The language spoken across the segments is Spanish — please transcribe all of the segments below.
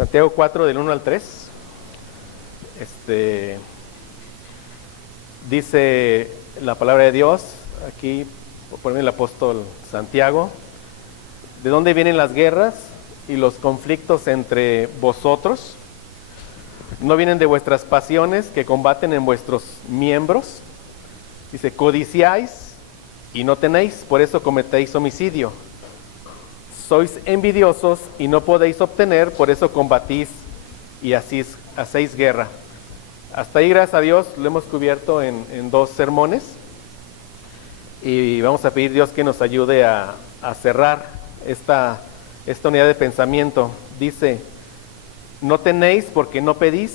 Santiago 4 del 1 al 3. Dice la palabra de Dios, aquí por el apóstol Santiago: ¿de dónde vienen las guerras y los conflictos entre vosotros? ¿No vienen de vuestras pasiones que combaten en vuestros miembros? Dice: codiciáis y no tenéis, por eso cometéis homicidio. Sois envidiosos y no podéis obtener, por eso combatís y así hacéis guerra. Hasta ahí, gracias a Dios, lo hemos cubierto en 2 sermones. Y vamos a pedir a Dios que nos ayude a cerrar esta unidad de pensamiento. Dice: no tenéis porque no pedís.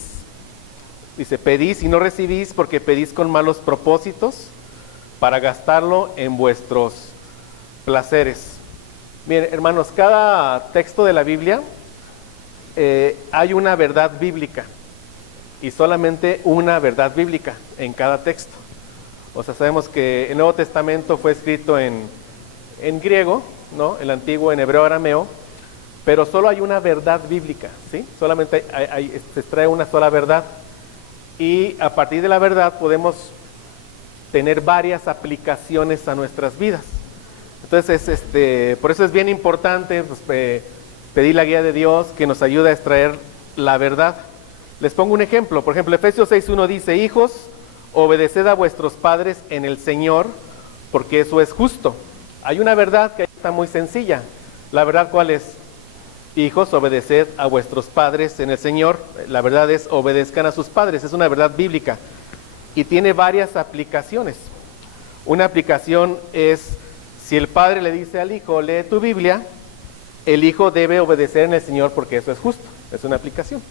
Dice: pedís y no recibís porque pedís con malos propósitos para gastarlo en vuestros placeres. Miren, hermanos, cada texto de la Biblia hay una verdad bíblica, y solamente una verdad bíblica en cada texto. O sea, sabemos que el Nuevo Testamento fue escrito en griego, ¿no? El antiguo en hebreo, arameo, pero solo hay una verdad bíblica, ¿sí? Solamente se extrae una sola verdad, y a partir de la verdad podemos tener varias aplicaciones a nuestras vidas. Entonces, por eso es bien importante pedir la guía de Dios que nos ayude a extraer la verdad. Les pongo un ejemplo. Por ejemplo, Efesios 6:1 dice: hijos, obedeced a vuestros padres en el Señor, porque eso es justo. Hay una verdad que está muy sencilla. ¿La verdad cuál es? Hijos, obedeced a vuestros padres en el Señor. La verdad es: obedezcan a sus padres. Es una verdad bíblica y tiene varias aplicaciones. Una aplicación es: si el padre le dice al hijo, lee tu Biblia, el hijo debe obedecer en el Señor porque eso es justo. Es una aplicación.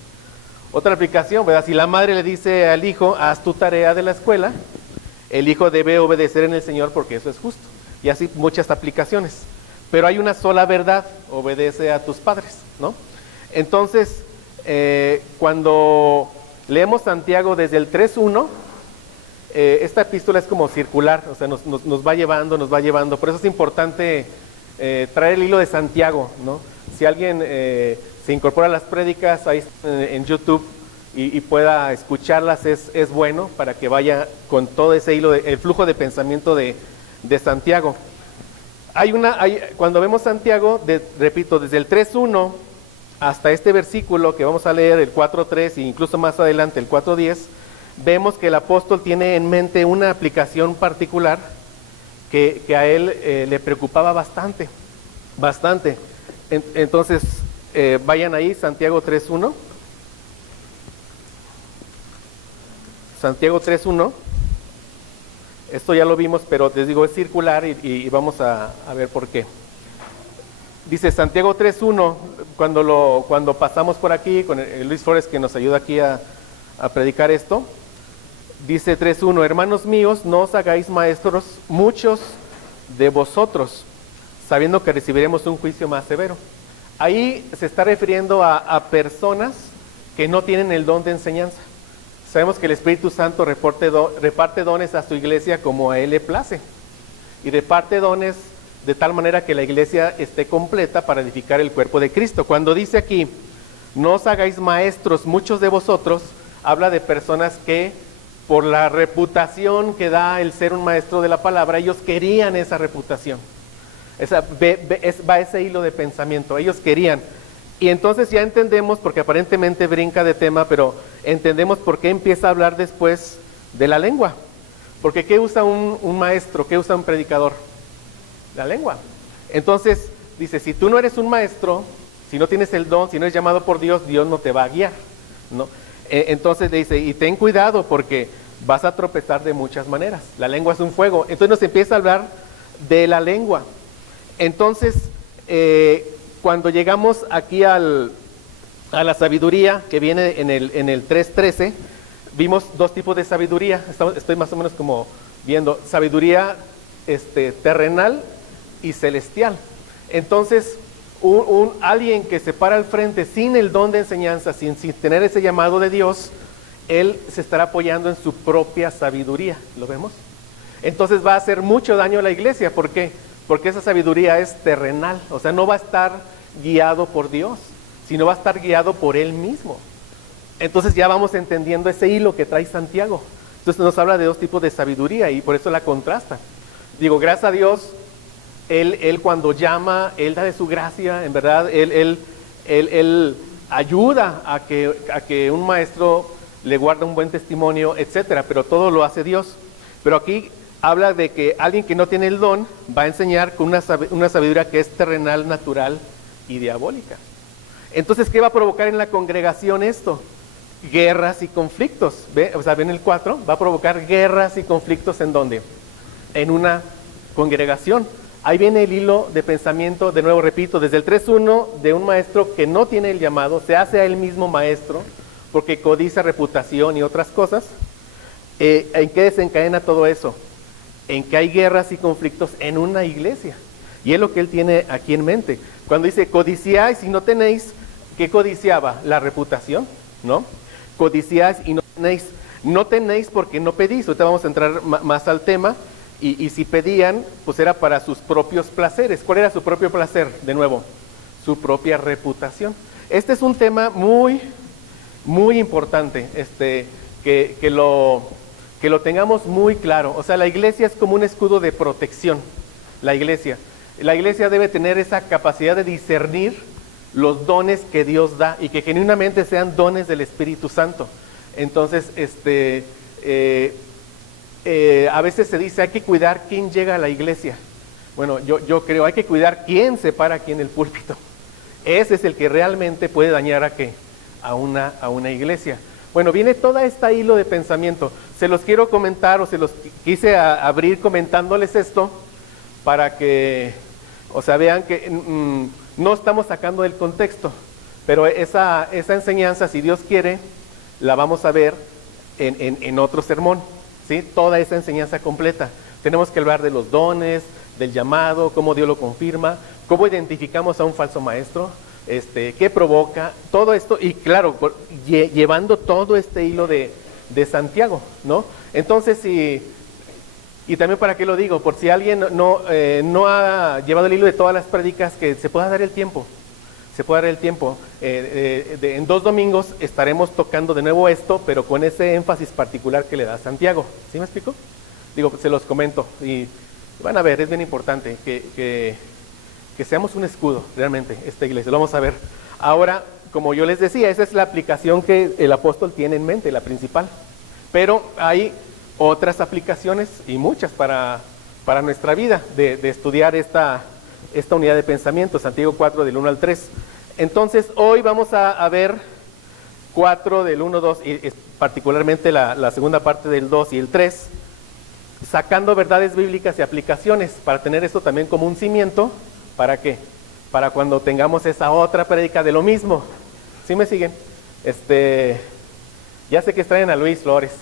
Otra aplicación, ¿verdad? Si la madre le dice al hijo, haz tu tarea de la escuela, el hijo debe obedecer en el Señor porque eso es justo. Y así muchas aplicaciones. Pero hay una sola verdad: obedece a tus padres, ¿no? Entonces, cuando leemos Santiago desde el 3:1, esta epístola es como circular, o sea, nos va llevando. Por eso es importante traer el hilo de Santiago, ¿no? Si alguien se incorpora a las prédicas ahí en YouTube y pueda escucharlas, es bueno para que vaya con todo ese hilo, el flujo de pensamiento de Santiago. Cuando vemos Santiago, repito, desde el 3:1 hasta este versículo que vamos a leer, el 4:3 e incluso más adelante el 4:10, vemos que el apóstol tiene en mente una aplicación particular que a él le preocupaba bastante. Entonces, vayan ahí, Santiago 3:1. Santiago 3:1. Esto ya lo vimos, pero les digo, es circular y vamos a ver por qué. Dice Santiago 3:1, cuando pasamos por aquí con Luis Flores, que nos ayuda aquí a predicar esto. Dice 3:1: hermanos míos, no os hagáis maestros muchos de vosotros, sabiendo que recibiremos un juicio más severo. Ahí se está refiriendo a personas que no tienen el don de enseñanza. Sabemos que el Espíritu Santo reparte dones a su iglesia como a Él le place. Y reparte dones de tal manera que la iglesia esté completa para edificar el cuerpo de Cristo. Cuando dice aquí, no os hagáis maestros muchos de vosotros, habla de personas que, por la reputación que da el ser un maestro de la palabra, ellos querían esa reputación. Va ese hilo de pensamiento, ellos querían. Y entonces ya entendemos, porque aparentemente brinca de tema, pero entendemos por qué empieza a hablar después de la lengua. Porque ¿qué usa un maestro? ¿Qué usa un predicador? La lengua. Entonces dice, si tú no eres un maestro, si no tienes el don, si no eres llamado por Dios, Dios no te va a guiar, ¿no? Entonces le dice, y ten cuidado porque vas a tropezar de muchas maneras. La lengua es un fuego. Entonces nos empieza a hablar de la lengua. Entonces, cuando llegamos aquí a la sabiduría que viene en el 3:13, vimos 2 tipos de sabiduría. Estoy más o menos como viendo sabiduría terrenal y celestial. Entonces, alguien que se para al frente sin el don de enseñanza, sin tener ese llamado de Dios, él se estará apoyando en su propia sabiduría. ¿Lo vemos? Entonces va a hacer mucho daño a la iglesia. ¿Por qué? Porque esa sabiduría es terrenal, o sea, no va a estar guiado por Dios. sino va a estar guiado por Él mismo. Entonces ya vamos entendiendo ese hilo que trae Santiago. Entonces nos habla de dos tipos de sabiduría y por eso la contrasta. Digo, gracias a Dios, Él cuando llama, Él da de su gracia, en verdad, Él ayuda a que un maestro le guarde un buen testimonio, etcétera, pero todo lo hace Dios. Pero aquí habla de que alguien que no tiene el don va a enseñar con una sabiduría que es terrenal, natural y diabólica. Entonces, ¿qué va a provocar en la congregación esto? Guerras y conflictos. O sea, ven el 4, va a provocar guerras y conflictos ¿en dónde? En una congregación. Ahí viene el hilo de pensamiento, de nuevo repito, desde el 3.1 de un maestro que no tiene el llamado, se hace a él mismo maestro, porque codicia reputación y otras cosas. ¿En qué desencadena todo eso? En que hay guerras y conflictos en una iglesia. Y es lo que él tiene aquí en mente. Cuando dice, codiciáis y no tenéis, ¿qué codiciaba? La reputación, ¿no? Codiciáis y no tenéis porque no pedís. Ahorita vamos a entrar más al tema. Y si pedían, pues era para sus propios placeres. ¿Cuál era su propio placer? De nuevo, su propia reputación. Este es un tema muy, muy importante, que lo tengamos muy claro. O sea, la iglesia es como un escudo de protección. La iglesia debe tener esa capacidad de discernir los dones que Dios da y que genuinamente sean dones del Espíritu Santo. Entonces, a veces se dice hay que cuidar quién llega a la iglesia. Bueno, yo creo hay que cuidar quién se para aquí en el púlpito. Ese es el que realmente puede dañar a una iglesia. Bueno, viene toda esta hilo de pensamiento. Se los quiero comentar o se los quise abrir comentándoles esto para que, o sea, vean que no estamos sacando del contexto, pero esa enseñanza, si Dios quiere, la vamos a ver en otro sermón. ¿Sí? Toda esa enseñanza completa. Tenemos que hablar de los dones, del llamado, cómo Dios lo confirma, cómo identificamos a un falso maestro, qué provoca, todo esto, y claro, llevando todo este hilo de Santiago, ¿no? Entonces, y también para qué lo digo, por si alguien no ha llevado el hilo de todas las prédicas, que se pueda dar el tiempo. En 2 domingos estaremos tocando de nuevo esto, pero con ese énfasis particular que le da Santiago. ¿Sí me explico? Digo, se los comento y van a ver, es bien importante que seamos un escudo, realmente, esta iglesia. Lo vamos a ver. Ahora, como yo les decía, esa es la aplicación que el apóstol tiene en mente, la principal. Pero hay otras aplicaciones y muchas para nuestra vida de estudiar esta unidad de pensamiento, Santiago 4 del 1 al 3. Entonces hoy vamos a ver 4 del 1, 2 y particularmente la segunda parte del 2 y el 3, sacando verdades bíblicas y aplicaciones para tener esto también como un cimiento. ¿Para qué? Para cuando tengamos esa otra prédica de lo mismo. ¿Sí me siguen? Ya sé que extraen a Luis Flores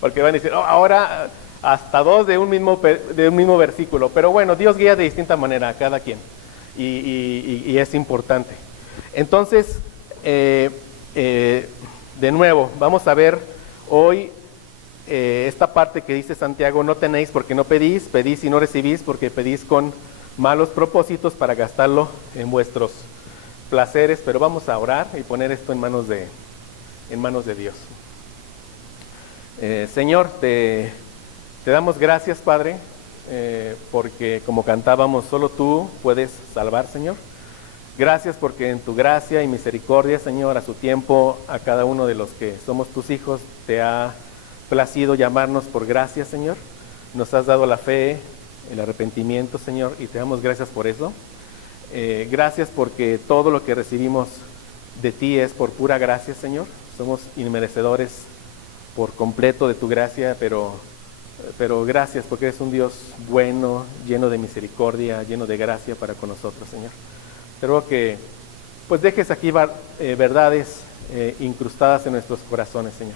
porque van a decir, ahora hasta 2 de un mismo versículo, pero bueno, Dios guía de distinta manera a cada quien y es importante. Entonces, de nuevo, vamos a ver hoy esta parte que dice Santiago, no tenéis porque no pedís, pedís y no recibís porque pedís con malos propósitos para gastarlo en vuestros placeres, pero vamos a orar y poner esto en manos de Dios. Señor, te damos gracias, Padre, porque como cantábamos, solo tú puedes salvar, Señor. Gracias porque en tu gracia y misericordia, Señor, a su tiempo, a cada uno de los que somos tus hijos, te ha placido llamarnos por gracia, Señor. Nos has dado la fe, el arrepentimiento, Señor, y te damos gracias por eso. Gracias porque todo lo que recibimos de ti es por pura gracia, Señor. Somos inmerecedores por completo de tu gracia, pero gracias porque eres un Dios bueno, lleno de misericordia, lleno de gracia para con nosotros, Señor. Te ruego que pues dejes aquí verdades incrustadas en nuestros corazones, Señor.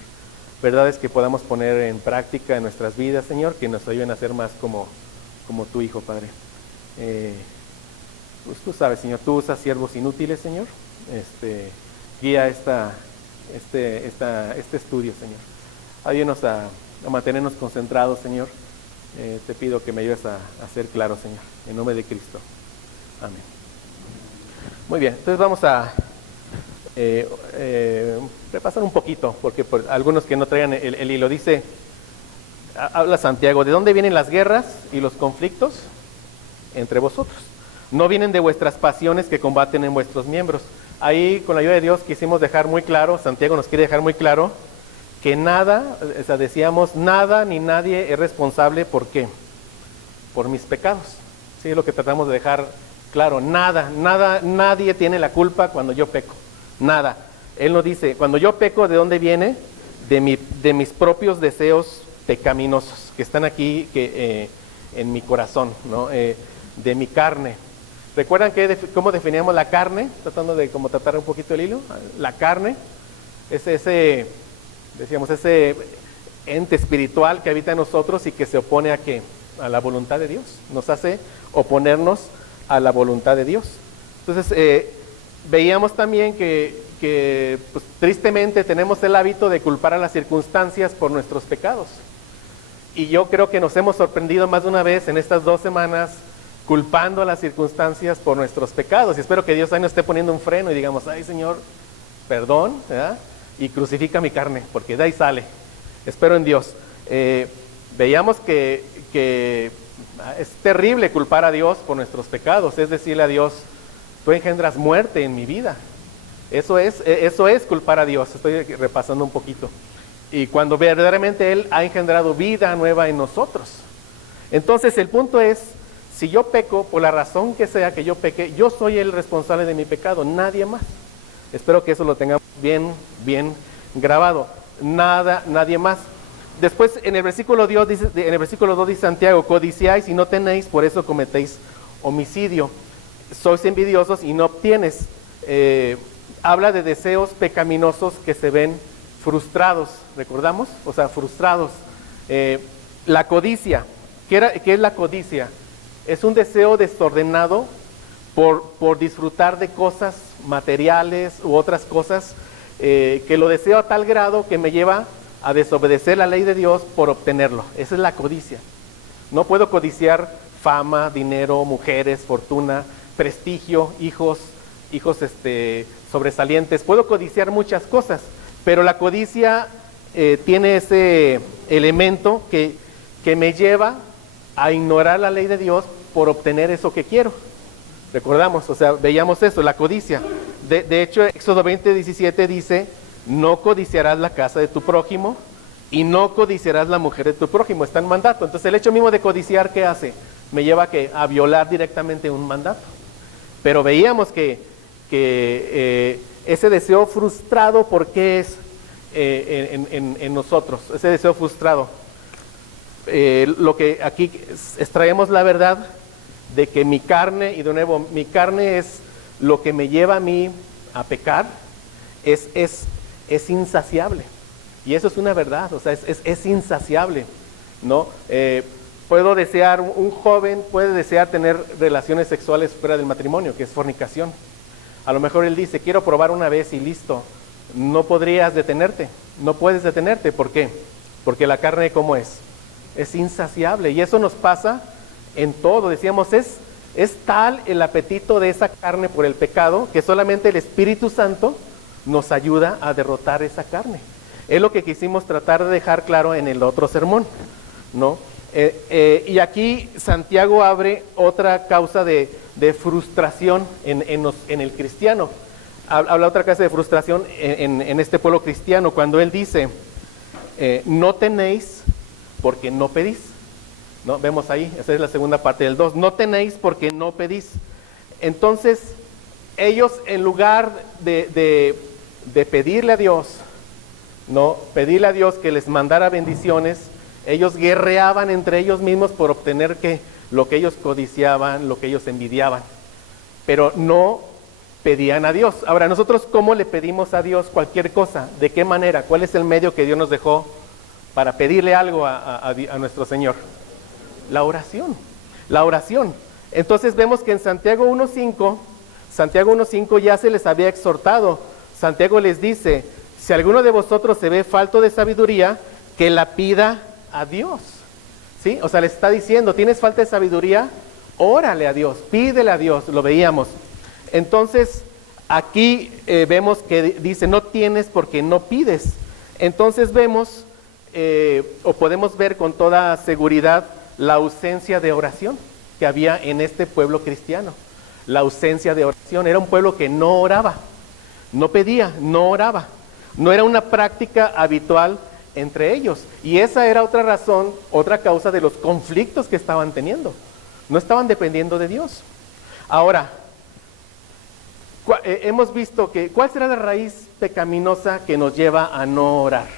Verdades que podamos poner en práctica en nuestras vidas, Señor, que nos ayuden a ser más como tu Hijo, Padre. Pues tú sabes, Señor, tú usas siervos inútiles, Señor. Guía este estudio, Señor. Ayúdanos a mantenernos concentrados, Señor. Te pido que me ayudes a ser claro, Señor. En nombre de Cristo. Amén. Muy bien, entonces vamos a repasar un poquito, porque por algunos que no traigan el hilo, dice, habla Santiago, ¿de dónde vienen las guerras y los conflictos? Entre vosotros. No vienen de vuestras pasiones que combaten en vuestros miembros. Ahí, con la ayuda de Dios, quisimos dejar muy claro, Santiago nos quiere dejar muy claro, que nada, o sea, decíamos, nada ni nadie es responsable, ¿por qué? Por mis pecados. Sí, es lo que tratamos de dejar claro, nadie tiene la culpa cuando yo peco, nada. Él nos dice, cuando yo peco, ¿de dónde viene? De mis propios deseos pecaminosos, que están aquí en mi corazón, ¿no? De mi carne. ¿Recuerdan cómo definíamos la carne? Tratando de como tratar un poquito el hilo. La carne es ese ente espiritual que habita en nosotros y que se opone a la voluntad de Dios. Nos hace oponernos a la voluntad de Dios. Entonces, veíamos también que pues, tristemente tenemos el hábito de culpar a las circunstancias por nuestros pecados. Y yo creo que nos hemos sorprendido más de una vez en estas 2 semanas culpando a las circunstancias por nuestros pecados. Y espero que Dios ahí nos esté poniendo un freno y digamos, ay Señor, perdón, ¿verdad? Y crucifica mi carne, porque de ahí sale. Espero en Dios. Veíamos que es terrible culpar a Dios por nuestros pecados, es decirle a Dios, tú engendras muerte en mi vida. Eso es culpar a Dios. Estoy repasando un poquito. Y cuando verdaderamente Él ha engendrado vida nueva en nosotros. Entonces el punto es, si yo peco, por la razón que sea que yo peque, yo soy el responsable de mi pecado, nadie más. Espero que eso lo tengamos bien grabado. Nadie más. Después en el versículo 2 dice Santiago, codiciáis y no tenéis, por eso cometéis homicidio. Sois envidiosos y no obtienes. Habla de deseos pecaminosos que se ven frustrados, ¿recordamos? O sea, frustrados. La codicia, ¿qué es la codicia? Es un deseo desordenado por disfrutar de cosas materiales u otras cosas, que lo deseo a tal grado que me lleva a desobedecer la ley de Dios por obtenerlo. Esa es la codicia. No puedo codiciar fama, dinero, mujeres, fortuna, prestigio, hijos sobresalientes. Puedo codiciar muchas cosas, pero la codicia tiene ese elemento que me lleva a ignorar la ley de Dios por obtener eso que quiero. Recordamos, o sea, veíamos eso, la codicia. De hecho, Éxodo 20:17 dice, no codiciarás la casa de tu prójimo y no codiciarás la mujer de tu prójimo. Está en mandato. Entonces el hecho mismo de codiciar, ¿qué hace? Me lleva a violar directamente un mandato. Pero veíamos que ese deseo frustrado, ¿por qué es en nosotros? Ese deseo frustrado. Lo que aquí extraemos la verdad de que mi carne, y de nuevo, mi carne es lo que me lleva a mí a pecar, es insaciable. Y eso es una verdad, o sea, es insaciable, ¿no? Puedo desear, un joven puede desear tener relaciones sexuales fuera del matrimonio, que es fornicación. A lo mejor él dice, quiero probar una vez y listo. No podrías detenerte, no puedes detenerte. ¿Por qué? Porque la carne, ¿cómo es? Es insaciable. Y eso nos pasa en todo. Decíamos, es tal el apetito de esa carne por el pecado que solamente el Espíritu Santo nos ayuda a derrotar esa carne. Es lo que quisimos tratar de dejar claro en el otro sermón, ¿no? Y aquí Santiago abre otra causa de frustración en el cristiano. Habla otra causa de frustración en este pueblo cristiano, cuando él dice, no tenéis porque no pedís, ¿no? Vemos ahí, esa es la segunda parte del 2, no tenéis porque no pedís. Entonces, ellos en lugar de pedirle a Dios, ¿no? Pedirle a Dios que les mandara bendiciones, ellos guerreaban entre ellos mismos por obtener lo que ellos codiciaban, lo que ellos envidiaban, pero no pedían a Dios. Ahora, nosotros, ¿cómo le pedimos a Dios cualquier cosa? ¿De qué manera? ¿Cuál es el medio que Dios nos dejó para pedirle algo a nuestro Señor? La oración. La oración. Entonces vemos que en Santiago 1:5 ya se les había exhortado. Santiago les dice, si alguno de vosotros se ve falto de sabiduría, que la pida a Dios. ¿Sí? O sea, les está diciendo, ¿tienes falta de sabiduría? Órale a Dios, pídele a Dios, lo veíamos. Entonces, aquí vemos que dice, no tienes porque no pides. Entonces vemos, o podemos ver con toda seguridad, la ausencia de oración que había en este pueblo cristiano. La ausencia de oración. Era un pueblo que no oraba, no pedía, no oraba. No era una práctica habitual entre ellos. Y esa era otra razón, otra causa de los conflictos que estaban teniendo. No estaban dependiendo de Dios. Ahora, hemos visto que, ¿cuál será la raíz pecaminosa que nos lleva a no orar?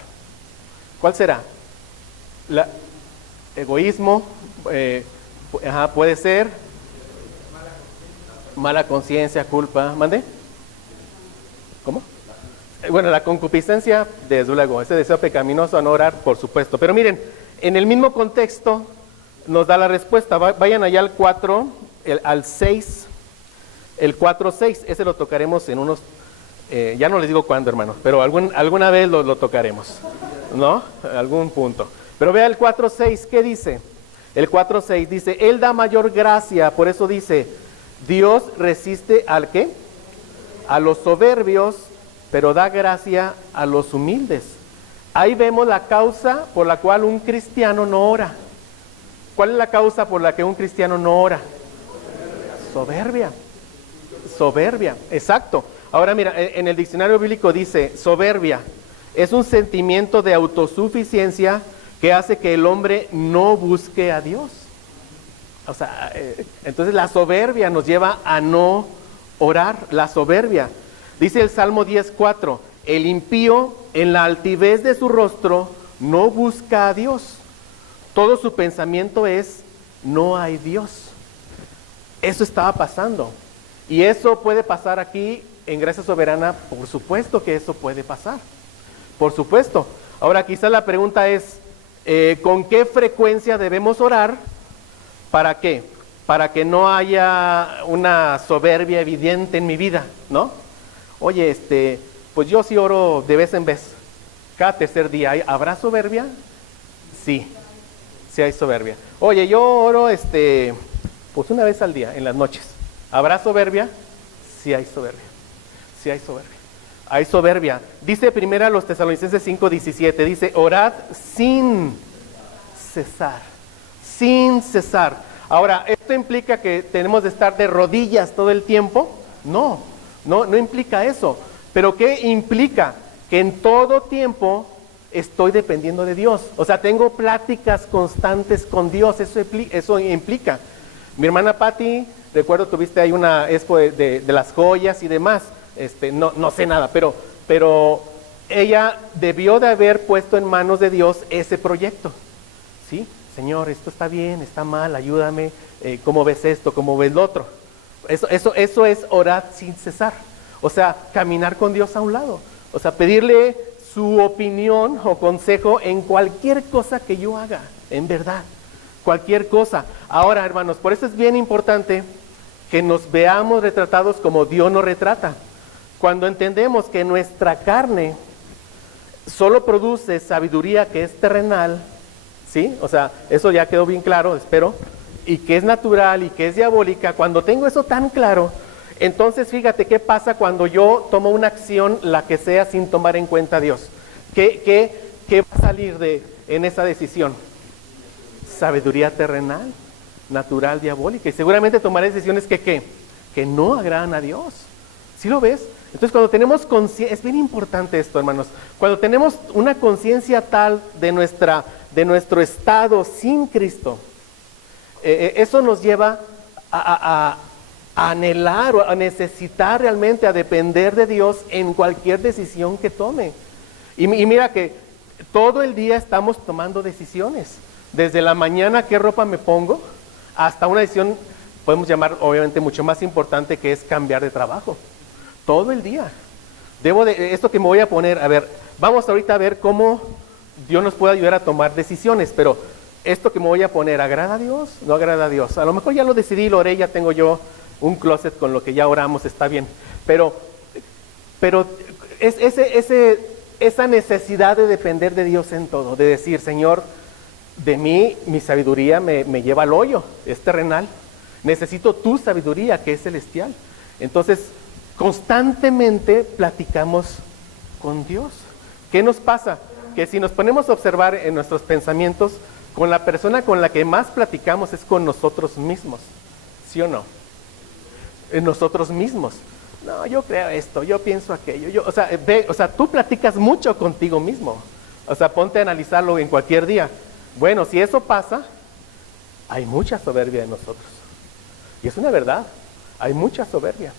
¿Cuál será? Egoísmo, puede ser. Mala conciencia, culpa. ¿Mande? ¿Cómo? Bueno, la concupiscencia, desde luego, ese deseo pecaminoso a no orar, por supuesto. Pero miren, en el mismo contexto nos da la respuesta. Vayan allá al 4, al 6, el 4-6, ese lo tocaremos en unos, ya no les digo cuándo, hermanos, pero alguna vez lo tocaremos, ¿no? Algún punto. Pero vea el 4-6, ¿qué dice? El 4-6 dice, Él da mayor gracia, por eso dice, Dios resiste ¿al qué? A los soberbios, pero da gracia a los humildes. Ahí vemos la causa por la cual un cristiano no ora. ¿Cuál es la causa por la que un cristiano no ora? Soberbia. Soberbia, exacto. Ahora mira, en el diccionario bíblico dice, soberbia es un sentimiento de autosuficiencia que hace que el hombre no busque a Dios. O sea, entonces la soberbia nos lleva a no orar, la soberbia. Dice el Salmo 10:4, el impío en la altivez de su rostro no busca a Dios. Todo su pensamiento es, no hay Dios. Eso estaba pasando. Y eso puede pasar aquí en Gracia Soberana, por supuesto que eso puede pasar. Por supuesto. Ahora quizás la pregunta es, ¿con qué frecuencia debemos orar? ¿Para qué? Para que no haya una soberbia evidente en mi vida, ¿no? Oye, pues yo sí oro de vez en vez, cada tercer día. ¿Habrá soberbia? Sí, sí hay soberbia. Oye, yo oro, pues una vez al día, en las noches. ¿Habrá soberbia? Sí hay soberbia, sí hay soberbia. Hay soberbia. Dice primero a los Tesalonicenses 5:17, dice, orad sin cesar, sin cesar. Ahora, ¿esto implica que tenemos de estar de rodillas todo el tiempo? No implica eso. ¿Pero qué implica? Que en todo tiempo estoy dependiendo de Dios. O sea, tengo pláticas constantes con Dios, eso implica. Mi hermana Patti, recuerdo tuviste ahí una expo de las joyas y demás, no sé nada, pero ella debió de haber puesto en manos de Dios ese proyecto, ¿sí? Señor, esto está bien, está mal, ayúdame, ¿cómo ves esto? ¿Cómo ves lo otro? Eso es orar sin cesar, o sea, caminar con Dios a un lado, o sea, pedirle su opinión o consejo en cualquier cosa que yo haga, en verdad, cualquier cosa. Ahora, hermanos, por eso es bien importante que nos veamos retratados como Dios nos retrata. Cuando entendemos que nuestra carne solo produce sabiduría que es terrenal, ¿sí? O sea, eso ya quedó bien claro, espero, y que es natural y que es diabólica. Cuando tengo eso tan claro, entonces fíjate qué pasa cuando yo tomo una acción, la que sea, sin tomar en cuenta a Dios. ¿Qué va a salir en esa decisión? Sabiduría terrenal, natural, diabólica. Y seguramente tomaré decisiones que no agradan a Dios. ¿Sí lo ves? Entonces cuando tenemos conciencia, es bien importante esto, hermanos, cuando tenemos una conciencia tal de nuestro estado sin Cristo, eso nos lleva a anhelar o a necesitar realmente, a depender de Dios en cualquier decisión que tome. Y mira que todo el día estamos tomando decisiones, desde la mañana qué ropa me pongo, hasta una decisión, podemos llamar obviamente mucho más importante, que es cambiar de trabajo. Todo el día. Esto que me voy a poner, a ver, vamos ahorita a ver cómo Dios nos puede ayudar a tomar decisiones, pero esto que me voy a poner, ¿agrada a Dios? ¿No agrada a Dios? A lo mejor ya lo decidí, lo oré, ya tengo yo un closet con lo que ya oramos, está bien, pero esa necesidad de depender de Dios en todo, de decir, Señor, de mí, mi sabiduría me lleva al hoyo, es terrenal, necesito tu sabiduría que es celestial. Entonces, constantemente platicamos con Dios. ¿Qué nos pasa? Que si nos ponemos a observar en nuestros pensamientos, con la persona con la que más platicamos es con nosotros mismos, ¿sí o no? En nosotros mismos. No, yo creo esto, yo pienso aquello. O sea, tú platicas mucho contigo mismo. O sea, ponte a analizarlo en cualquier día. Bueno, si eso pasa, hay mucha soberbia en nosotros. Y es una verdad, hay mucha soberbia.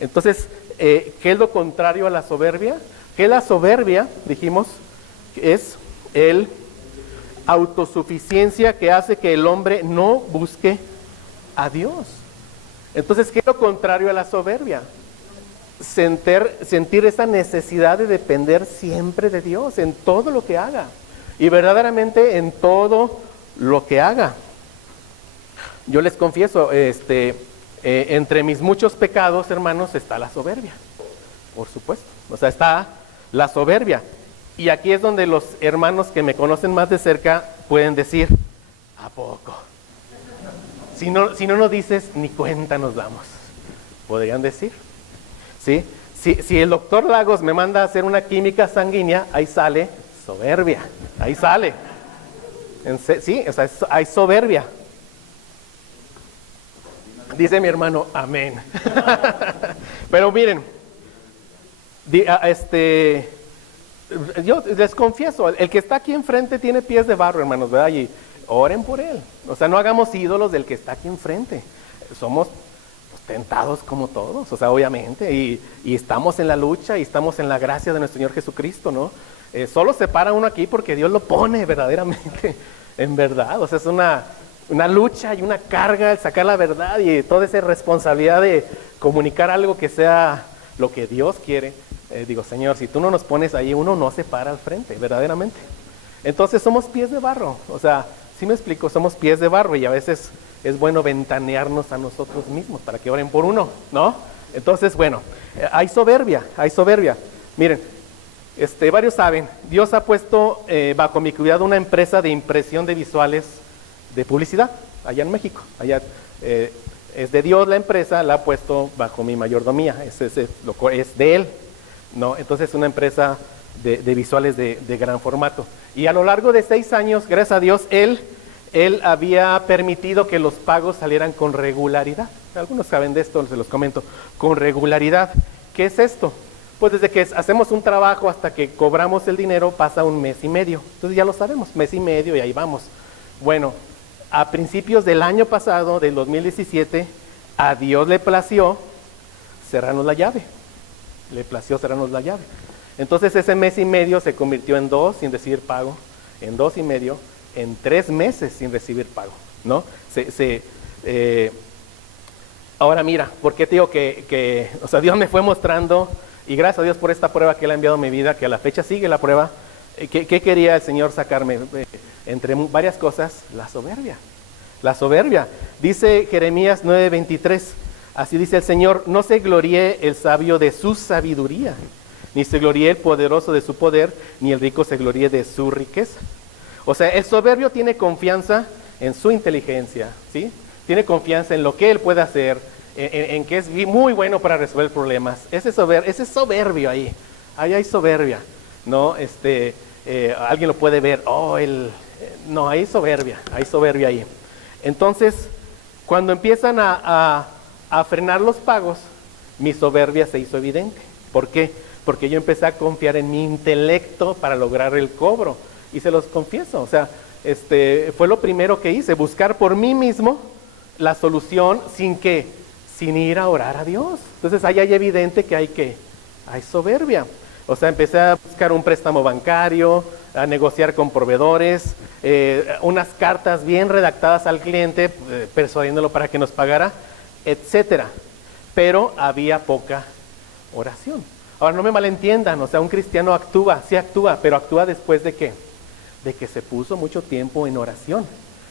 Entonces, ¿qué es lo contrario a la soberbia? Que la soberbia, dijimos, es el autosuficiencia que hace que el hombre no busque a Dios. Entonces, ¿qué es lo contrario a la soberbia? Sentir esa necesidad de depender siempre de Dios en todo lo que haga. Y verdaderamente en todo lo que haga. Yo les confieso, entre mis muchos pecados, hermanos, está la soberbia. Por supuesto. O sea, está la soberbia. Y aquí es donde los hermanos que me conocen más de cerca pueden decir, ¿a poco? Si no nos dices, ni cuenta nos damos. Podrían decir. ¿Sí? Si el doctor Lagos me manda a hacer una química sanguínea, ahí sale soberbia. Ahí sale. Sí, o sea, hay soberbia. Dice mi hermano, amén. Pero miren, yo les confieso, el que está aquí enfrente tiene pies de barro, hermanos, ¿verdad? Y oren por él. O sea, no hagamos ídolos del que está aquí enfrente. Somos tentados como todos, o sea, obviamente, y estamos en la lucha y estamos en la gracia de nuestro Señor Jesucristo, ¿no? Solo se para uno aquí porque Dios lo pone verdaderamente, en verdad. O sea, es una lucha y una carga el sacar la verdad y toda esa responsabilidad de comunicar algo que sea lo que Dios quiere. Digo, Señor, si tú no nos pones ahí, uno no se para al frente, verdaderamente. Entonces somos pies de barro, o sea, ¿sí me explico? Somos pies de barro y a veces es bueno ventanearnos a nosotros mismos para que oren por uno, ¿no? Entonces, bueno, hay soberbia. Miren, varios saben, Dios ha puesto bajo mi cuidado una empresa de impresión de visuales de publicidad, allá en México. Allá es de Dios la empresa, la ha puesto bajo mi mayordomía, es de Él, ¿no? Entonces es una empresa de visuales de gran formato. Y a lo largo de 6 años, gracias a Dios, Él había permitido que los pagos salieran con regularidad. Algunos saben de esto, se los comento. Con regularidad. ¿Qué es esto? Pues desde que hacemos un trabajo hasta que cobramos el dinero pasa un mes y medio. Entonces ya lo sabemos, mes y medio y ahí vamos. Bueno, a principios del año pasado, del 2017, a Dios le plació cerrarnos la llave. Le plació cerrarnos la llave. Entonces ese mes y medio se convirtió en 2 sin recibir pago, en 2 y medio, en 3 meses sin recibir pago, ¿no? Ahora mira, ¿por qué te digo que o sea, Dios me fue mostrando, y gracias a Dios por esta prueba que Él ha enviado a mi vida, que a la fecha sigue la prueba? ¿Qué quería el Señor sacarme? Entre varias cosas, la soberbia. La soberbia. Dice Jeremías 9:23, así dice el Señor, no se gloríe el sabio de su sabiduría, ni se gloríe el poderoso de su poder, ni el rico se gloríe de su riqueza. O sea, el soberbio tiene confianza en su inteligencia, ¿sí? Tiene confianza en lo que él puede hacer, en que es muy bueno para resolver problemas. Ese es soberbio ahí. Ahí hay soberbia, ¿no? Alguien lo puede ver, no, hay soberbia ahí. Entonces, cuando empiezan a frenar los pagos, mi soberbia se hizo evidente. ¿Por qué? Porque yo empecé a confiar en mi intelecto para lograr el cobro. Y se los confieso, o sea, fue lo primero que hice, buscar por mí mismo la solución sin ir a orar a Dios. Entonces ahí hay evidente que hay soberbia. O sea, empecé a buscar un préstamo bancario, a negociar con proveedores, unas cartas bien redactadas al cliente, persuadiéndolo para que nos pagara, etcétera. Pero había poca oración. Ahora, no me malentiendan, o sea, un cristiano sí actúa, pero actúa después de ¿qué? De que se puso mucho tiempo en oración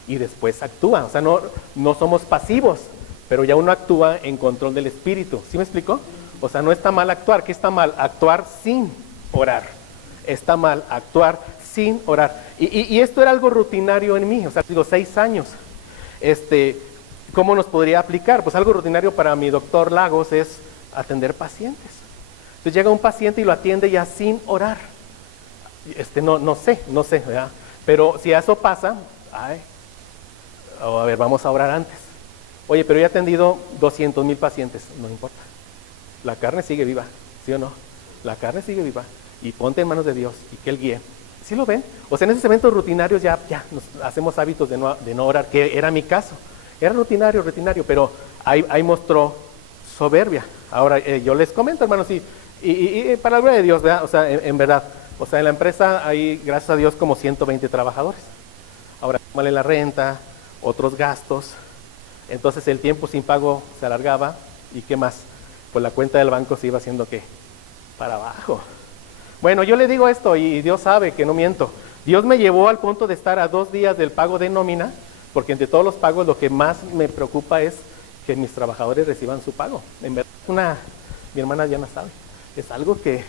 y después actúa. O sea, no somos pasivos, pero ya uno actúa en control del espíritu. ¿Sí me explico? O sea, no está mal actuar. ¿Qué está mal? Actuar sin orar. Está mal actuar sin orar. Y esto era algo rutinario en mí. O sea, digo, 6 años. ¿Cómo nos podría aplicar? Pues algo rutinario para mi doctor Lagos es atender pacientes. Entonces llega un paciente y lo atiende ya sin orar. No sé, ¿verdad? Pero si eso pasa, a ver, vamos a orar antes. Oye, pero he atendido 200,000 pacientes, no importa. La carne sigue viva, ¿sí o no? La carne sigue viva. Y ponte en manos de Dios y que Él guíe. ¿Sí lo ven? O sea, en esos eventos rutinarios ya nos hacemos hábitos de no orar, que era mi caso. Era rutinario, pero ahí mostró soberbia. Ahora, yo les comento, hermanos, y para la gloria de Dios, ¿verdad? O sea, en verdad, o sea, en la empresa hay, gracias a Dios, como 120 trabajadores. Ahora, vale la renta, otros gastos. Entonces, el tiempo sin pago se alargaba. ¿Y qué más? Pues la cuenta del banco se iba haciendo, ¿qué? Para abajo. Bueno, yo le digo esto y Dios sabe que no miento. Dios me llevó al punto de estar a 2 días del pago de nómina, porque entre todos los pagos lo que más me preocupa es que mis trabajadores reciban su pago. En verdad, mi hermana ya no sabe. Es algo que,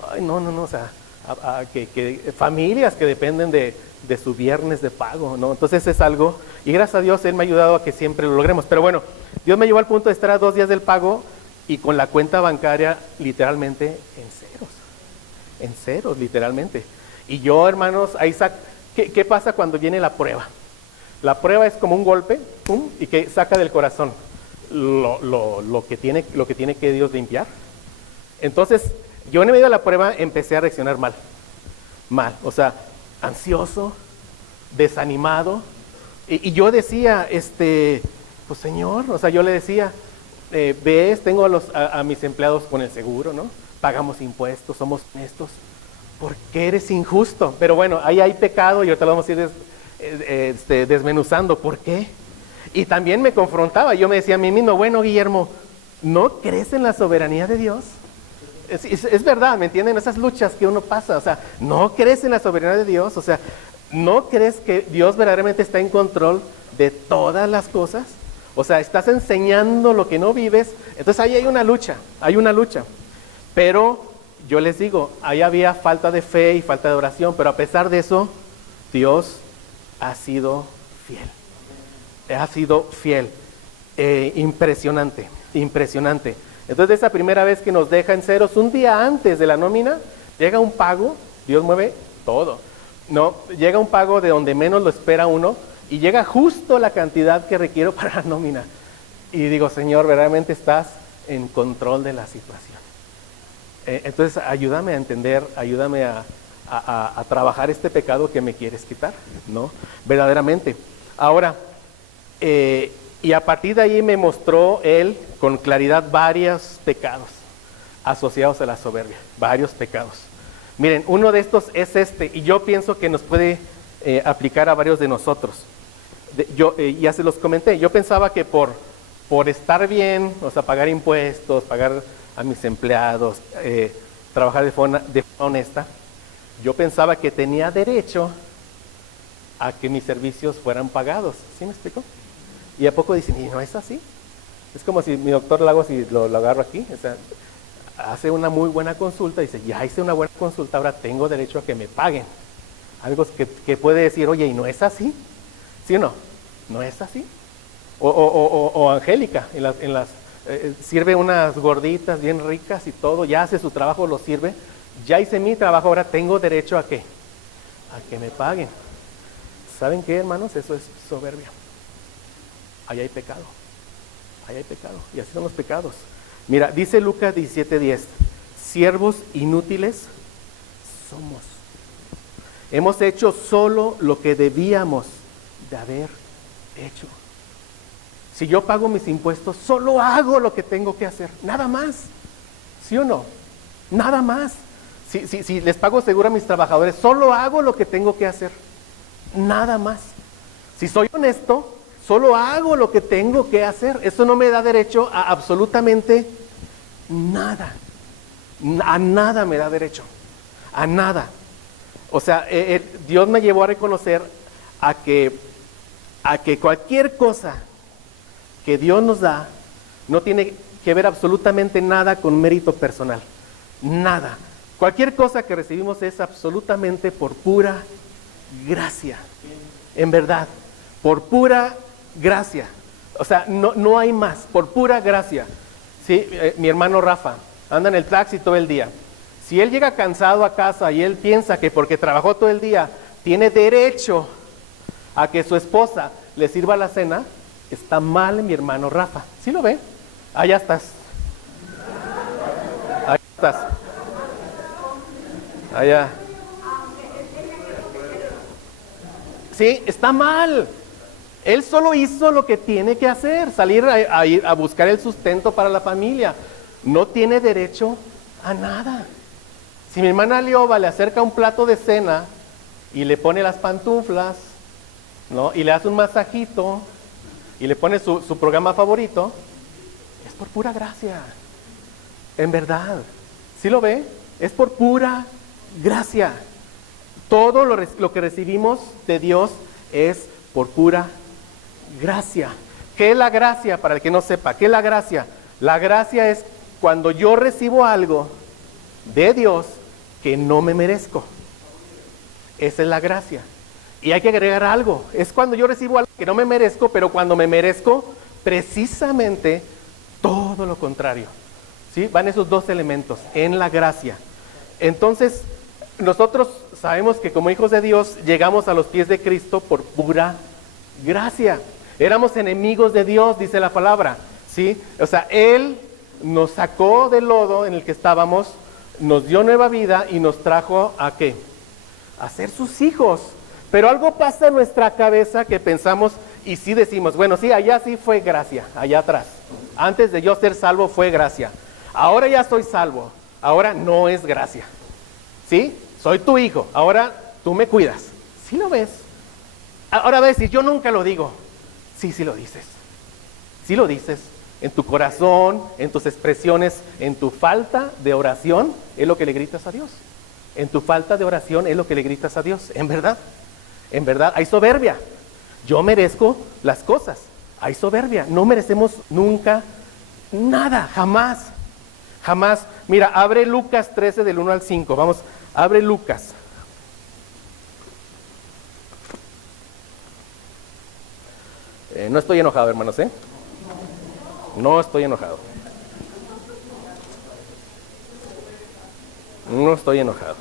o sea, que familias que dependen de su viernes de pago, ¿no? Entonces es algo, y gracias a Dios Él me ha ayudado a que siempre lo logremos. Pero bueno, Dios me llevó al punto de estar a 2 días del pago y con la cuenta bancaria literalmente en ceros, literalmente. Y yo, hermanos, ¿qué pasa cuando viene la prueba? La prueba es como un golpe, ¡pum!, y que saca del corazón lo que tiene que Dios limpiar. Entonces, yo en medio de la prueba empecé a reaccionar mal, o sea, ansioso, desanimado, y yo decía, pues Señor, o sea, yo le decía, ves, tengo a mis empleados con el seguro, ¿no? Pagamos impuestos, somos honestos, ¿por qué eres injusto? Pero bueno, ahí hay pecado y ahorita lo vamos a ir desmenuzando, ¿por qué? Y también me confrontaba, yo me decía a mí mismo, bueno, Guillermo, ¿no crees en la soberanía de Dios? Es verdad, ¿me entienden? Esas luchas que uno pasa, o sea, ¿no crees en la soberanía de Dios? O sea, ¿no crees que Dios verdaderamente está en control de todas las cosas? O sea, estás enseñando lo que no vives, entonces ahí hay una lucha. Pero yo les digo, ahí había falta de fe y falta de oración, pero a pesar de eso, Dios ha sido fiel. Impresionante. Entonces, esa primera vez que nos deja en ceros, un día antes de la nómina, llega un pago, Dios mueve todo. No, llega un pago de donde menos lo espera uno y llega justo la cantidad que requiero para la nómina. Y digo, Señor, verdaderamente estás en control de la situación. Entonces, ayúdame a entender, ayúdame a trabajar este pecado que me quieres quitar, ¿no? Verdaderamente. Ahora, y a partir de ahí me mostró Él con claridad varios pecados asociados a la soberbia, varios pecados. Miren, uno de estos es y yo pienso que nos puede aplicar a varios de nosotros. Ya se los comenté, yo pensaba que por estar bien, o sea, pagar impuestos, pagar a mis empleados, trabajar de forma honesta, yo pensaba que tenía derecho a que mis servicios fueran pagados. ¿Sí me explico? Y a poco dicen, ¿y no es así? Es como si mi doctor Lagos, y lo agarro aquí, o sea, hace una muy buena consulta, dice, ya hice una buena consulta, ahora tengo derecho a que me paguen. Algo que puede decir, oye, ¿y no es así? ¿Sí o no? ¿No es así? O Angélica, sirve unas gorditas bien ricas y todo, ya hace su trabajo, lo sirve, ya hice mi trabajo, ahora tengo derecho a ¿qué? A que me paguen. ¿Saben qué, hermanos? Eso es soberbia. Ahí hay pecado, y así son los pecados. Mira, dice Lucas 17:10, siervos inútiles somos. Hemos hecho solo lo que debíamos de haber hecho. Si yo pago mis impuestos, solo hago lo que tengo que hacer, nada más. ¿Sí o no? Nada más. Si les pago seguro a mis trabajadores, solo hago lo que tengo que hacer, nada más. Si soy honesto, solo hago lo que tengo que hacer. Eso no me da derecho a absolutamente nada. A nada me da derecho. A nada. O sea, Dios me llevó a reconocer a que cualquier cosa que Dios nos da no tiene que ver absolutamente nada con mérito personal. Nada. Cualquier cosa que recibimos es absolutamente por pura gracia. En verdad, por pura gracia. O sea, no hay más, por pura gracia. ¿Sí? Mi hermano Rafa anda en el taxi todo el día. Si él llega cansado a casa y él piensa que porque trabajó todo el día tiene derecho a que su esposa le sirva la cena, está mal mi hermano Rafa. ¿Sí lo ve? Allá estás. Allá estás. Allá. Sí, está mal. Él solo hizo lo que tiene que hacer, salir a ir a buscar el sustento para la familia. No tiene derecho a nada. Si mi hermana Lioba le acerca un plato de cena y le pone las pantuflas, ¿no? Y le hace un masajito y le pone su programa favorito, es por pura gracia. En verdad. ¿Sí lo ve? Es por pura gracia. Todo lo que recibimos de Dios es por pura gracia. ¿Qué es la gracia? Para el que no sepa, ¿qué es la gracia? La gracia es cuando yo recibo algo de Dios que no me merezco. Esa es la gracia. Y hay que agregar algo. Es cuando yo recibo algo que no me merezco, pero cuando me merezco precisamente todo lo contrario. ¿Sí? Van esos dos elementos en la gracia. Entonces, nosotros sabemos que como hijos de Dios llegamos a los pies de Cristo por pura gracia. Éramos enemigos de Dios, dice la palabra. ¿Sí? O sea, Él nos sacó del lodo en el que estábamos, nos dio nueva vida y nos trajo ¿a qué? A ser sus hijos. Pero algo pasa en nuestra cabeza que pensamos y sí decimos, bueno, sí, allá sí fue gracia, allá atrás. Antes de yo ser salvo fue gracia. Ahora ya soy salvo, ahora no es gracia. ¿Sí? Soy tu hijo, ahora tú me cuidas. ¿Sí lo ves? Ahora va a decir, yo nunca lo digo. Sí, sí lo dices. Sí lo dices. En tu corazón, en tus expresiones, en tu falta de oración, es lo que le gritas a Dios. En tu falta de oración es lo que le gritas a Dios. En verdad, hay soberbia. Yo merezco las cosas. Hay soberbia. No merecemos nunca nada, jamás. Jamás. Mira, abre Lucas 13 del 1 al 5. Vamos, abre Lucas. No estoy enojado, hermanos, ¿eh? No estoy enojado. No estoy enojado.